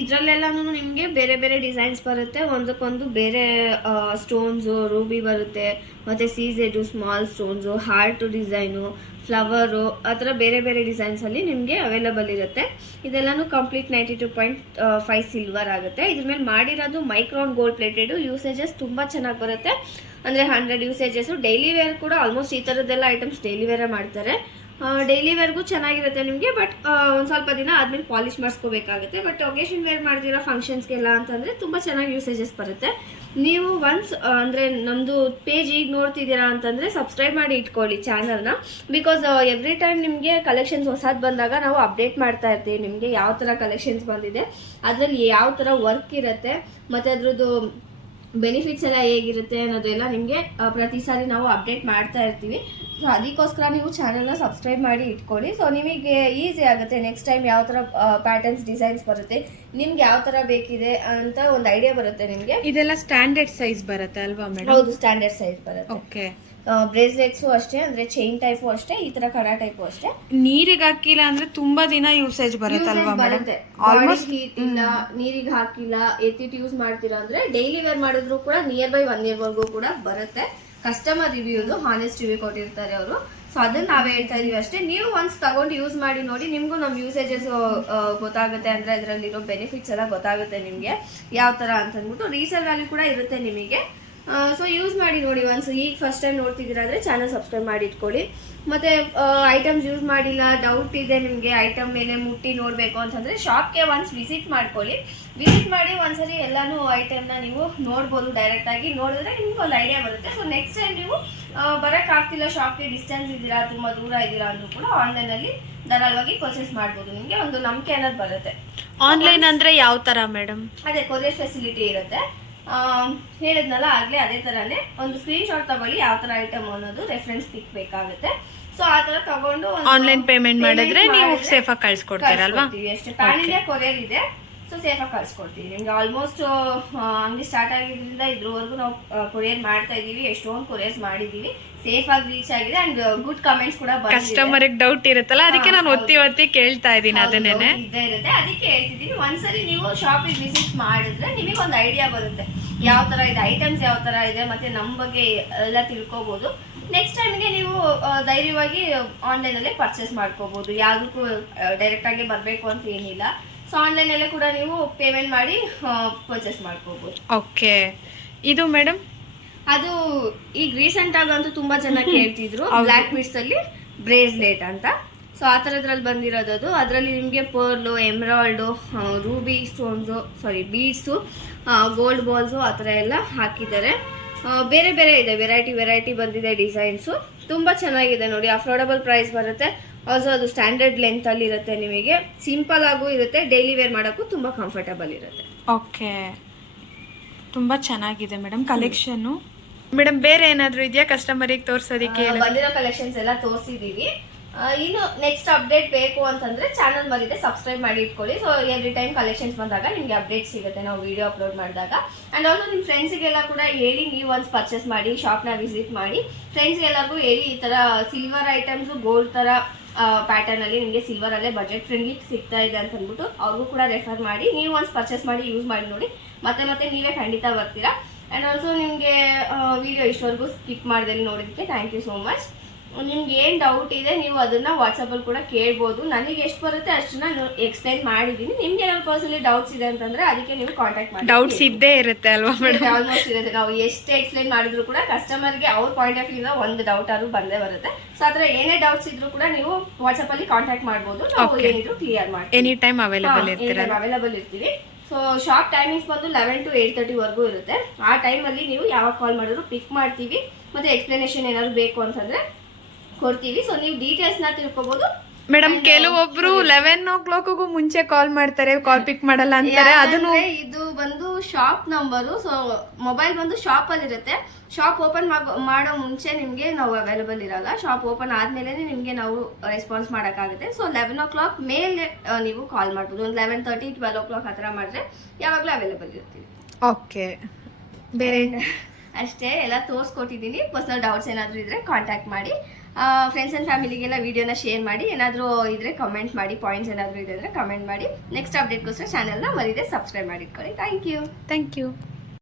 ಇದರಲ್ಲೆಲ್ಲನೂ ನಿಮಗೆ ಬೇರೆ ಬೇರೆ ಡಿಸೈನ್ಸ್ ಬರುತ್ತೆ, ಒಂದಕ್ಕೊಂದು ಬೇರೆ ಸ್ಟೋನ್ಸು, ರೂಬಿ ಬರುತ್ತೆ, ಮತ್ತು ಸೀಸೆಡು, small stones, heart design, flower, ಆ ಥರ ಬೇರೆ ಬೇರೆ ಡಿಸೈನ್ಸಲ್ಲಿ ನಿಮಗೆ ಅವೈಲಬಲ್ ಇರುತ್ತೆ. ಇದೆಲ್ಲನೂ ಕಂಪ್ಲೀಟ್ 92.5 ಸಿಲ್ವರ್ ಆಗುತ್ತೆ. ಇದ್ರ ಮೇಲೆ ಮಾಡಿರೋದು ಮೈಕ್ರೋನ್ ಗೋಲ್ಡ್ ಪ್ಲೇಟೆಡು. ಯೂಸೇಜಸ್ ತುಂಬ ಚೆನ್ನಾಗಿ ಬರುತ್ತೆ, ಅಂದರೆ 100 ಯೂಸೇಜಸ್ಸು. ಡೈಲಿ ವೇರ್ ಕೂಡ ಆಲ್ಮೋಸ್ಟ್ ಈ ಥರದ್ದೆಲ್ಲ ಐಟಮ್ಸ್ ಡೈಲಿ ವೇರೇ ಮಾಡ್ತಾರೆ. ಡೈಲಿ ವೇರ್ಗೂ ಚೆನ್ನಾಗಿರುತ್ತೆ ನಿಮಗೆ. ಬಟ್ ಒಂದು ಸ್ವಲ್ಪ ದಿನ ಆದಮೇಲೆ ಪಾಲಿಷ್ ಮಾಡಿಸ್ಕೋಬೇಕಾಗುತ್ತೆ. ಬಟ್ ಒಕೇಶನ್ ವೇರ್ ಮಾಡ್ದಿರೋ ಫಂಕ್ಷನ್ಸ್ಗೆಲ್ಲ ಅಂತಂದರೆ ತುಂಬ ಚೆನ್ನಾಗಿ ಯೂಸೇಜಸ್ ಬರುತ್ತೆ. ನೀವು ಒನ್ಸ್ ಅಂದರೆ ನಮ್ಮದು ಪೇಜ್ ಈಗ ನೋಡ್ತಿದ್ದೀರಾ ಅಂತಂದರೆ ಸಬ್ಸ್ಕ್ರೈಬ್ ಮಾಡಿ ಇಟ್ಕೊಳ್ಳಿ ಚಾನಲ್ನ. ಬಿಕಾಸ್ ಎವ್ರಿ ಟೈಮ್ ನಿಮಗೆ ಕಲೆಕ್ಷನ್ಸ್ ಹೊಸದು ಬಂದಾಗ ನಾವು ಅಪ್ಡೇಟ್ ಮಾಡ್ತಾ ಇರ್ತೀವಿ. ನಿಮಗೆ ಯಾವ ಥರ ಕಲೆಕ್ಷನ್ಸ್ ಬಂದಿದೆ, ಅದರಲ್ಲಿ ಯಾವ ಥರ ವರ್ಕ್ ಇರುತ್ತೆ, ಮತ್ತು ಅದ್ರದ್ದು ಬೆನಿಫಿಟ್ಸ್ ಎಲ್ಲ ಹೇಗಿರುತ್ತೆ ಅನ್ನೋದೆಲ್ಲ ನಿಮಗೆ ಪ್ರತಿ ಸಾರಿ ನಾವು ಅಪ್ಡೇಟ್ ಮಾಡ್ತಾ ಇರ್ತೀವಿ. ಸೊ ಅದಕ್ಕೋಸ್ಕರ ನೀವು ಚಾನಲ್ನ ಸಬ್ಸ್ಕ್ರೈಬ್ ಮಾಡಿ ಇಟ್ಕೊಳ್ಳಿ. ಸೊ ನಿಮಗೆ ಈಸಿ ಆಗುತ್ತೆ ನೆಕ್ಸ್ಟ್ ಟೈಮ್ ಯಾವ ಥರ ಪ್ಯಾಟರ್ನ್ಸ್ ಡಿಸೈನ್ಸ್ ಬರುತ್ತೆ, ನಿಮ್ಗೆ ಯಾವ ಥರ ಬೇಕಿದೆ ಅಂತ ಒಂದು ಐಡಿಯಾ ಬರುತ್ತೆ ನಿಮಗೆ. ಇದೆಲ್ಲ ಸ್ಟ್ಯಾಂಡರ್ಡ್ ಸೈಜ್ ಬರುತ್ತೆ ಅಲ್ವಾ ಮೇಡಮ್? ಹೌದು, ಸ್ಟ್ಯಾಂಡರ್ಡ್ ಸೈಜ್ ಬರುತ್ತೆ. ಓಕೆ. ಬ್ರೇಸ್ಲೆಟ್ಸು ಅಷ್ಟೇ, ಅಂದರೆ ಚೈನ್ ಟೈಪು ಅಷ್ಟೇ, ಈ ಥರ ಕಡ ಟೈಪು ಅಷ್ಟೇ. ನೀರಿಗೆ ಹಾಕಿಲ್ಲ ಅಂದ್ರೆ ತುಂಬಾ ದಿನ ಯೂಸೇಜ್ ಬರುತ್ತಲ್ವಾ ಮೇಡಮ್? ಆಲ್ಮೋಸ್ಟ್ ಹೀಟ್ ಇಲ್ಲ, ನೀರಿಗೆ ಹಾಕಿಲ್ಲ, ಎತ್ತಿಟ್ಟು ಯೂಸ್ ಮಾಡ್ತೀರಾ ಅಂದ್ರೆ ಡೈಲಿ ವೇರ್ ಮಾಡಿದ್ರು ಕೂಡ ನಿಯರ್ ಬೈ 1 year ವರೆಗೂ ಕೂಡ ಬರುತ್ತೆ. ಕಸ್ಟಮರ್ ರಿವ್ಯೂದು ಹಾನೆಸ್ಟ್ ರಿವ್ಯೂ ಕೊಟ್ಟಿರ್ತಾರೆ ಅವರು. ಸೊ ಅದನ್ನ ನಾವೇ ಹೇಳ್ತಾ ಇದೀವಿ ಅಷ್ಟೇ. ನೀವು ಒನ್ಸ್ ತಗೊಂಡು ಯೂಸ್ ಮಾಡಿ ನೋಡಿ, ನಿಮಗೂ ನಮ್ಮ ಯೂಸೇಜಸ್ ಗೊತ್ತಾಗುತ್ತೆ. ಅಂದರೆ ಅದರಲ್ಲಿರೋ ಬೆನಿಫಿಟ್ಸ್ ಎಲ್ಲ ಗೊತ್ತಾಗುತ್ತೆ ನಿಮಗೆ ಯಾವ ಥರ ಅಂತಂದ್ಬಿಟ್ಟು. ರೀಸೇಲ್ ವ್ಯಾಲ್ಯೂ ಕೂಡ ಇರುತ್ತೆ ನಿಮಗೆ. ಸೊ ಯೂಸ್ ಮಾಡಿ ನೋಡಿ ಒನ್ಸ್. ಈಗ ಫಸ್ಟ್ ಟೈಮ್ ನೋಡ್ತಿದ್ದೀರಾ ಅಂದರೆ ಚಾನಲ್ ಸಬ್ಸ್ಕ್ರೈಬ್ ಮಾಡಿ ಇಟ್ಕೊಳ್ಳಿ. ಮತ್ತು ಐಟಮ್ಸ್ ಯೂಸ್ ಮಾಡಿಲ್ಲ, ಡೌಟ್ ಇದೆ ನಿಮಗೆ, ಐಟಮ್ ಮೇಲೆ ಮುಟ್ಟಿ ನೋಡಬೇಕು ಅಂತಂದರೆ ಶಾಪ್ಗೆ ಒನ್ಸ್ ವಿಸಿಟ್ ಮಾಡ್ಕೊಳ್ಳಿ. ವಿಸಿಟ್ ಮಾಡಿ ಒಂದ್ಸರಿ ಎಲ್ಲನೂ ಐಟಮ್ನ ನೀವು ನೋಡ್ಬೋದು. ಡೈರೆಕ್ಟಾಗಿ ನೋಡಿದ್ರೆ ನಿಮ್ಗೆ ಒಂದು ಐಡಿಯಾ ಬರುತ್ತೆ. ಸೊ ನೆಕ್ಸ್ಟ್ ಟೈಮ್ ನೀವು ಬರೋಕ್ಕಾಗ್ತಿಲ್ಲ, ಶಾಪ್ಗೆ ಡಿಸ್ಟೆನ್ಸ್ ಇದ್ದೀರಾ, ತುಂಬ ದೂರ ಇದ್ದೀರಾ ಅಂದರೂ ಕೂಡ ಆನ್ಲೈನಲ್ಲಿ ಧಾರಾಳವಾಗಿ ಪರ್ಚೇಸ್ ಮಾಡ್ಬೋದು. ನಿಮಗೆ ಒಂದು ನಂಬಿಕೆ ಅನ್ನೋದು ಬರುತ್ತೆ. ಆನ್ಲೈನ್ ಅಂದರೆ ಯಾವ ಥರ ಮೇಡಮ್? ಅದೇ ಕೊರಿಯರ್ ಫೆಸಿಲಿಟಿ ಇರುತ್ತೆ. ಹೇಳಿದ್ನಲ್ಲ ಆಗಲೇ, ಅದೇ ಥರನೇ ಒಂದು ಸ್ಕ್ರೀನ್ಶಾಟ್ ತಗೊಳ್ಳಿ ಯಾವ ಥರ ಐಟಮ್ ಅನ್ನೋದು ರೆಫರೆನ್ಸ್ ಪಿಕ್ ಬೇಕಾಗುತ್ತೆ. ಸೊ ಆ ಥರ ತಗೊಂಡು ಆನ್ಲೈನ್ ಪೇಮೆಂಟ್ ಮಾಡಿದ್ರೆ ನೀವು ಸೇಫಾಗಿ ಕಳಿಸ್ಕೊಡ್ತೀರಲ್ವಾ? ಅಷ್ಟೇ. ಪ್ಯಾನ್ ಇಂಡಿಯಾ ಕೊರಿಯರ್ ಇದೆ, ಸೊ ಸೇಫಾಗಿ ಕಳಿಸ್ಕೊಡ್ತೀವಿ ನಿಮ್ಗೆ. ಆಲ್ಮೋಸ್ಟ್ ಅಂಗಡಿ ಸ್ಟಾರ್ಟ್ ಆಗಿದ್ರಿಂದ ಇದ್ರವರೆಗೂ ನಾವು ಕೊರಿಯರ್ ಮಾಡ್ತಾ ಇದ್ದೀವಿ. ಎಷ್ಟೊಂದು ಕೊರಿಯರ್ಸ್ ಮಾಡಿದ್ದೀವಿ, ಸೇಫಾಗಿ ರೀಚ್ ಆಗಿದೆ ಅಂಡ್ ಗುಡ್ ಕಮೆಂಟ್ಸ್ ಕೂಡ ಬಂದಿದೆ. ಕಸ್ಟಮರ್ಗೆ ಡೌಟ್ ಇರುತ್ತಲ್ಲ, ಅದಕ್ಕೆ ನಾನು ಒತ್ತಿ ಕೇಳ್ತಾ ಇದ್ದೀನಿ. ಅದನ್ನೇ ಇದ್ದೇ ಇರುತ್ತೆ, ಅದಕ್ಕೆ ಹೇಳ್ತಿದ್ದೀನಿ. ಒಂದ್ಸರಿ ನೀವು ಶಾಪಿಗೆ ವಿಸಿಟ್ ಮಾಡಿದ್ರೆ ನಿಮಗೆ ಒಂದು ಐಡಿಯಾ ಬರುತ್ತೆ ಯಾವ ಥರ ಇದೆ, ಐಟಮ್ಸ್ ಯಾವ ಥರ ಇದೆ, ಮತ್ತೆ ನಮ್ಮ ಬಗ್ಗೆ ಎಲ್ಲ ತಿಳ್ಕೊಬೋದು. ನೆಕ್ಸ್ಟ್ ಟೈಮ್ಗೆ ನೀವು ಧೈರ್ಯವಾಗಿ ಆನ್ಲೈನಲ್ಲೇ ಪರ್ಚೇಸ್ ಮಾಡ್ಕೋಬೋದು. ಯಾವುದಕ್ಕೂ ಡೈರೆಕ್ಟಾಗಿ ಬರಬೇಕು ಅಂತ ಏನಿಲ್ಲ. ಸೊ ಆನ್ಲೈನಲ್ಲೇ ಕೂಡ ನೀವು ಪೇಮೆಂಟ್ ಮಾಡಿ ಪರ್ಚೇಸ್ ಮಾಡ್ಕೋಬೋದು. ಓಕೆ. ಇದು ಮೇಡಮ್ ಅದು ಈಗ ರೀಸೆಂಟ್ ಆಗಂತೂ ತುಂಬಾ ಜನ ಕೇಳ್ತಿದ್ರು ಬ್ಲ್ಯಾಕ್ ಬೀಡ್ಸ್ ಅಲ್ಲಿ ಬ್ರೇಸ್ಲೆಟ್ ಅಂತ. ಸೊ ಆ ಥರದ್ರಲ್ಲಿ ಬಂದಿರೋದು ಅದು. ಅದರಲ್ಲಿ ನಿಮಗೆ pearl, emerald, ruby stones, beads, gold balls ಆ ಥರ ಎಲ್ಲ ಹಾಕಿದ್ದಾರೆ. ಬೇರೆ ಬೇರೆ ಇದೆ, ವೆರೈಟಿ ಬಂದಿದೆ ಡಿಸೈನ್ಸು. ತುಂಬ ಚೆನ್ನಾಗಿದೆ ನೋಡಿ. ಅಫೋರ್ಡಬಲ್ ಪ್ರೈಸ್ ಬರುತ್ತೆ. ಆಲ್ಸೋ ಅದು ಸ್ಟ್ಯಾಂಡರ್ಡ್ ಲೆಂತಲ್ಲಿ ಇರುತ್ತೆ. ನಿಮಗೆ ಸಿಂಪಲ್ ಆಗೂ ಇರುತ್ತೆ, ಡೈಲಿ ವೇರ್ ಮಾಡೋಕ್ಕೂ ತುಂಬ ಕಂಫರ್ಟಬಲ್ ಇರುತ್ತೆ. ಓಕೆ, ತುಂಬ ಚೆನ್ನಾಗಿದೆ ಮೇಡಮ್ ಕಲೆಕ್ಷನ್ನು. ಮೇಡಮ್ ಬೇರೆ ಏನಾದರೂ ಇದೆಯಾ ಕಸ್ಟಮರಿಗೆ ತೋರಿಸೋದಕ್ಕೆ? ಬಂದಿರೋ ಕಲೆಕ್ಷನ್ಸ್ ಎಲ್ಲ ತೋರಿಸಿದ್ದೀವಿ. ಇನ್ನು ನೆಕ್ಸ್ಟ್ ಅಪ್ಡೇಟ್ ಬೇಕು ಅಂತಂದರೆ ಚಾನಲ್ ಮರಿದೆ ಸಬ್ಸ್ಕ್ರೈಬ್ ಮಾಡಿ ಇಟ್ಕೊಳ್ಳಿ. ಸೊ ಎವ್ರಿ ಟೈಮ್ ಕಲೆಕ್ಷನ್ಸ್ ಬಂದಾಗ ನಿಮಗೆ ಅಪ್ಡೇಟ್ ಸಿಗುತ್ತೆ ನಾವು ವಿಡಿಯೋ ಅಪ್ಲೋಡ್ ಮಾಡಿದಾಗ. ಆ್ಯಂಡ್ ಆಲ್ಸೋ ನಿಮ್ಮ ಫ್ರೆಂಡ್ಸಿಗೆಲ್ಲ ಕೂಡ ಹೇಳಿ, ನೀವು ಒನ್ಸ್ ಪರ್ಚೇಸ್ ಮಾಡಿ, ಶಾಪ್ನ ವಿಸಿಟ್ ಮಾಡಿ, ಫ್ರೆಂಡ್ಸ್ಗೆಲ್ಲರಿಗೂ ಹೇಳಿ ಈ ಥರ ಸಿಲ್ವರ್ ಐಟಮ್ಸು ಗೋಲ್ಡ್ ಥರ ಪ್ಯಾಟರ್ನಲ್ಲಿ ನಿಮಗೆ ಸಿಲ್ವರಲ್ಲೇ ಬಜೆಟ್ ಫ್ರೆಂಡ್ಲಿ ಸಿಗ್ತಾ ಇದೆ ಅಂತ ಅಂದ್ಬಿಟ್ಟು ಅವ್ರಿಗೂ ಕೂಡ ರೆಫರ್ ಮಾಡಿ. ನೀವು ಒನ್ಸ್ ಪರ್ಚೇಸ್ ಮಾಡಿ ಯೂಸ್ ಮಾಡಿ ನೋಡಿ, ಮತ್ತೆ ನೀವೇ ಖಂಡಿತ ಬರ್ತೀರಾ. ಆ್ಯಂಡ್ ಆಲ್ಸೋ ನಿಮಗೆ ವಿಡಿಯೋ ಇಷ್ಟವರೆಗೂ ಸ್ಕಿಪ್ ಮಾಡ್ದಲ್ಲಿ ನೋಡೋದಕ್ಕೆ ಥ್ಯಾಂಕ್ ಯು ಸೋ ಮಚ್. ನಿಮ್ಗೆ ಏನು ಡೌಟ್ ಇದೆ ನೀವು ಅದನ್ನು ವಾಟ್ಸಪ್ಪಲ್ಲಿ ಕೂಡ ಕೇಳ್ಬೋದು. ನನಗೆ ಎಷ್ಟು ಬರುತ್ತೆ ಅಷ್ಟನ್ನ ಎಕ್ಸ್ಪ್ಲೈನ್ ಮಾಡಿದ್ದೀನಿ. ನಿಮ್ಗೆ ಏನಾದ್ರು ಪರ್ಸನಲಿ ಡೌಟ್ಸ್ ಇದೆ ಅಂತಂದರೆ ಅದಕ್ಕೆ ನೀವು ಕಾಂಟ್ಯಾಕ್ಟ್ ಮಾಡಿ. ಡೌಟ್ಸ್ ಇದ್ದೇ ಇರುತ್ತೆ ಅಲ್ವಾ ಮೇಡಮ್? ಆಲ್ಮೋಸ್ಟ್ ಇರುತ್ತೆ. ನಾವು ಎಷ್ಟೇ ಎಕ್ಸ್ಪ್ಲೈನ್ ಮಾಡಿದ್ರು ಕೂಡ ಕಸ್ಟಮರ್ಗೆ ಅವ್ರ ಪಾಯಿಂಟ್ ಆಫ್ ವ್ಯೂನ ಒಂದು ಡೌಟ್ ಆದ್ರೂ ಬಂದೇ ಬರುತ್ತೆ. ಸೊ ಆ ಥರ ಏನೇ ಡೌಟ್ಸ್ ಇದ್ರೂ ಕೂಡ ನೀವು ವಾಟ್ಸಪ್ಪಲ್ಲಿ ಕಾಂಟ್ಯಾಕ್ಟ್ ಮಾಡ್ಬೋದು. ನಾವು ಏನಿದ್ರು ಕ್ಲಿಯರ್ ಮಾಡ್ತೀವಿ. ಎನಿ ಟೈಮ್ ಅವೈಲೇಬಲ್ ಇರ್ತೀವಿ. ಸೊ ಶಾಪ್ ಟೈಮಿಂಗ್ಸ್ ಬಂದು 11 to 8:30 ವರೆಗೂ ಇರುತ್ತೆ. ಆ ಟೈಮಲ್ಲಿ ನೀವು ಯಾವಾಗ ಕಾಲ್ ಮಾಡಿದ್ರು ಪಿಕ್ ಮಾಡ್ತೀವಿ. ಮತ್ತು ಎಕ್ಸ್ಪ್ಲನೇಷನ್ ಏನಾದ್ರು ಬೇಕು ಅಂತಂದರೆ ಕೊಡ್ತೀವಿ. ಸೊ ನೀವು ಡೀಟೇಲ್ಸ್ನ ತಿಳ್ಕೊಬೋದು ಮೇಡಮ್. ಕೆಲವೊಬ್ರು 11 o'clock ಮುಂಚೆ ಕಾಲ್ ಮಾಡ್ತಾರೆ, ಕಾಲ್ ಪಿಕ್ ಮಾಡಲ್ಲ ಅಂತಾರೆ. ಅದನ್ನು ಇದು ಬಂದು ಶಾಪ್ ನಂಬರು. ಸೊ ಮೊಬೈಲ್ ಬಂದು ಶಾಪಲ್ಲಿ ಇರುತ್ತೆ. ಶಾಪ್ ಓಪನ್ ಮಾಡೋ ಮುಂಚೆ ನಿಮಗೆ ನಾವು ಅವೈಲೇಬಲ್ ಇರಲ್ಲ. ಶಾಪ್ ಓಪನ್ ಆದಮೇಲೆ ನಿಮಗೆ ನಾವು ರೆಸ್ಪಾನ್ಸ್ ಮಾಡೋಕ್ಕಾಗುತ್ತೆ. ಸೊ 11 o'clock ಮೇಲೆ ನೀವು ಕಾಲ್ ಮಾಡ್ಬೋದು. ಒಂದು 11:30, 12 o'clock ಆ ಥರ ಮಾಡಿದ್ರೆ ಯಾವಾಗಲೂ ಅವೈಲೇಬಲ್ ಇರ್ತೀವಿ. ಓಕೆ, ಬೇರೆ ಅಷ್ಟೇ. ಎಲ್ಲ ತೋರಿಸ್ಕೊಟ್ಟಿದ್ದೀನಿ. ಪರ್ಸನಲ್ ಡೌಟ್ಸ್ ಏನಾದರೂ ಇದ್ದರೆ ಕಾಂಟ್ಯಾಕ್ಟ್ ಮಾಡಿ. ಫ್ರೆಂಡ್ಸ್ ಆ್ಯಂಡ್ ಫ್ಯಾಮಿಲಿಗೆಲ್ಲ ವೀಡಿಯೋನ ಶೇರ್ ಮಾಡಿ. ಏನಾದರೂ ಇದ್ದರೆ ಕಮೆಂಟ್ ಮಾಡಿ, ಪಾಯಿಂಟ್ಸ್ ಏನಾದರೂ ಇದೆ ಅಂದರೆ ಕಮೆಂಟ್ ಮಾಡಿ. ನೆಕ್ಸ್ಟ್ ಅಪ್ಡೇಟ್ಗೋಸ್ಕರ ಚಾನಲ್ನ ಮರಿದೆ ಸಬ್ಸ್ಕ್ರೈಬ್ ಮಾಡಿಟ್ಕೊಳ್ಳಿ. Thank you.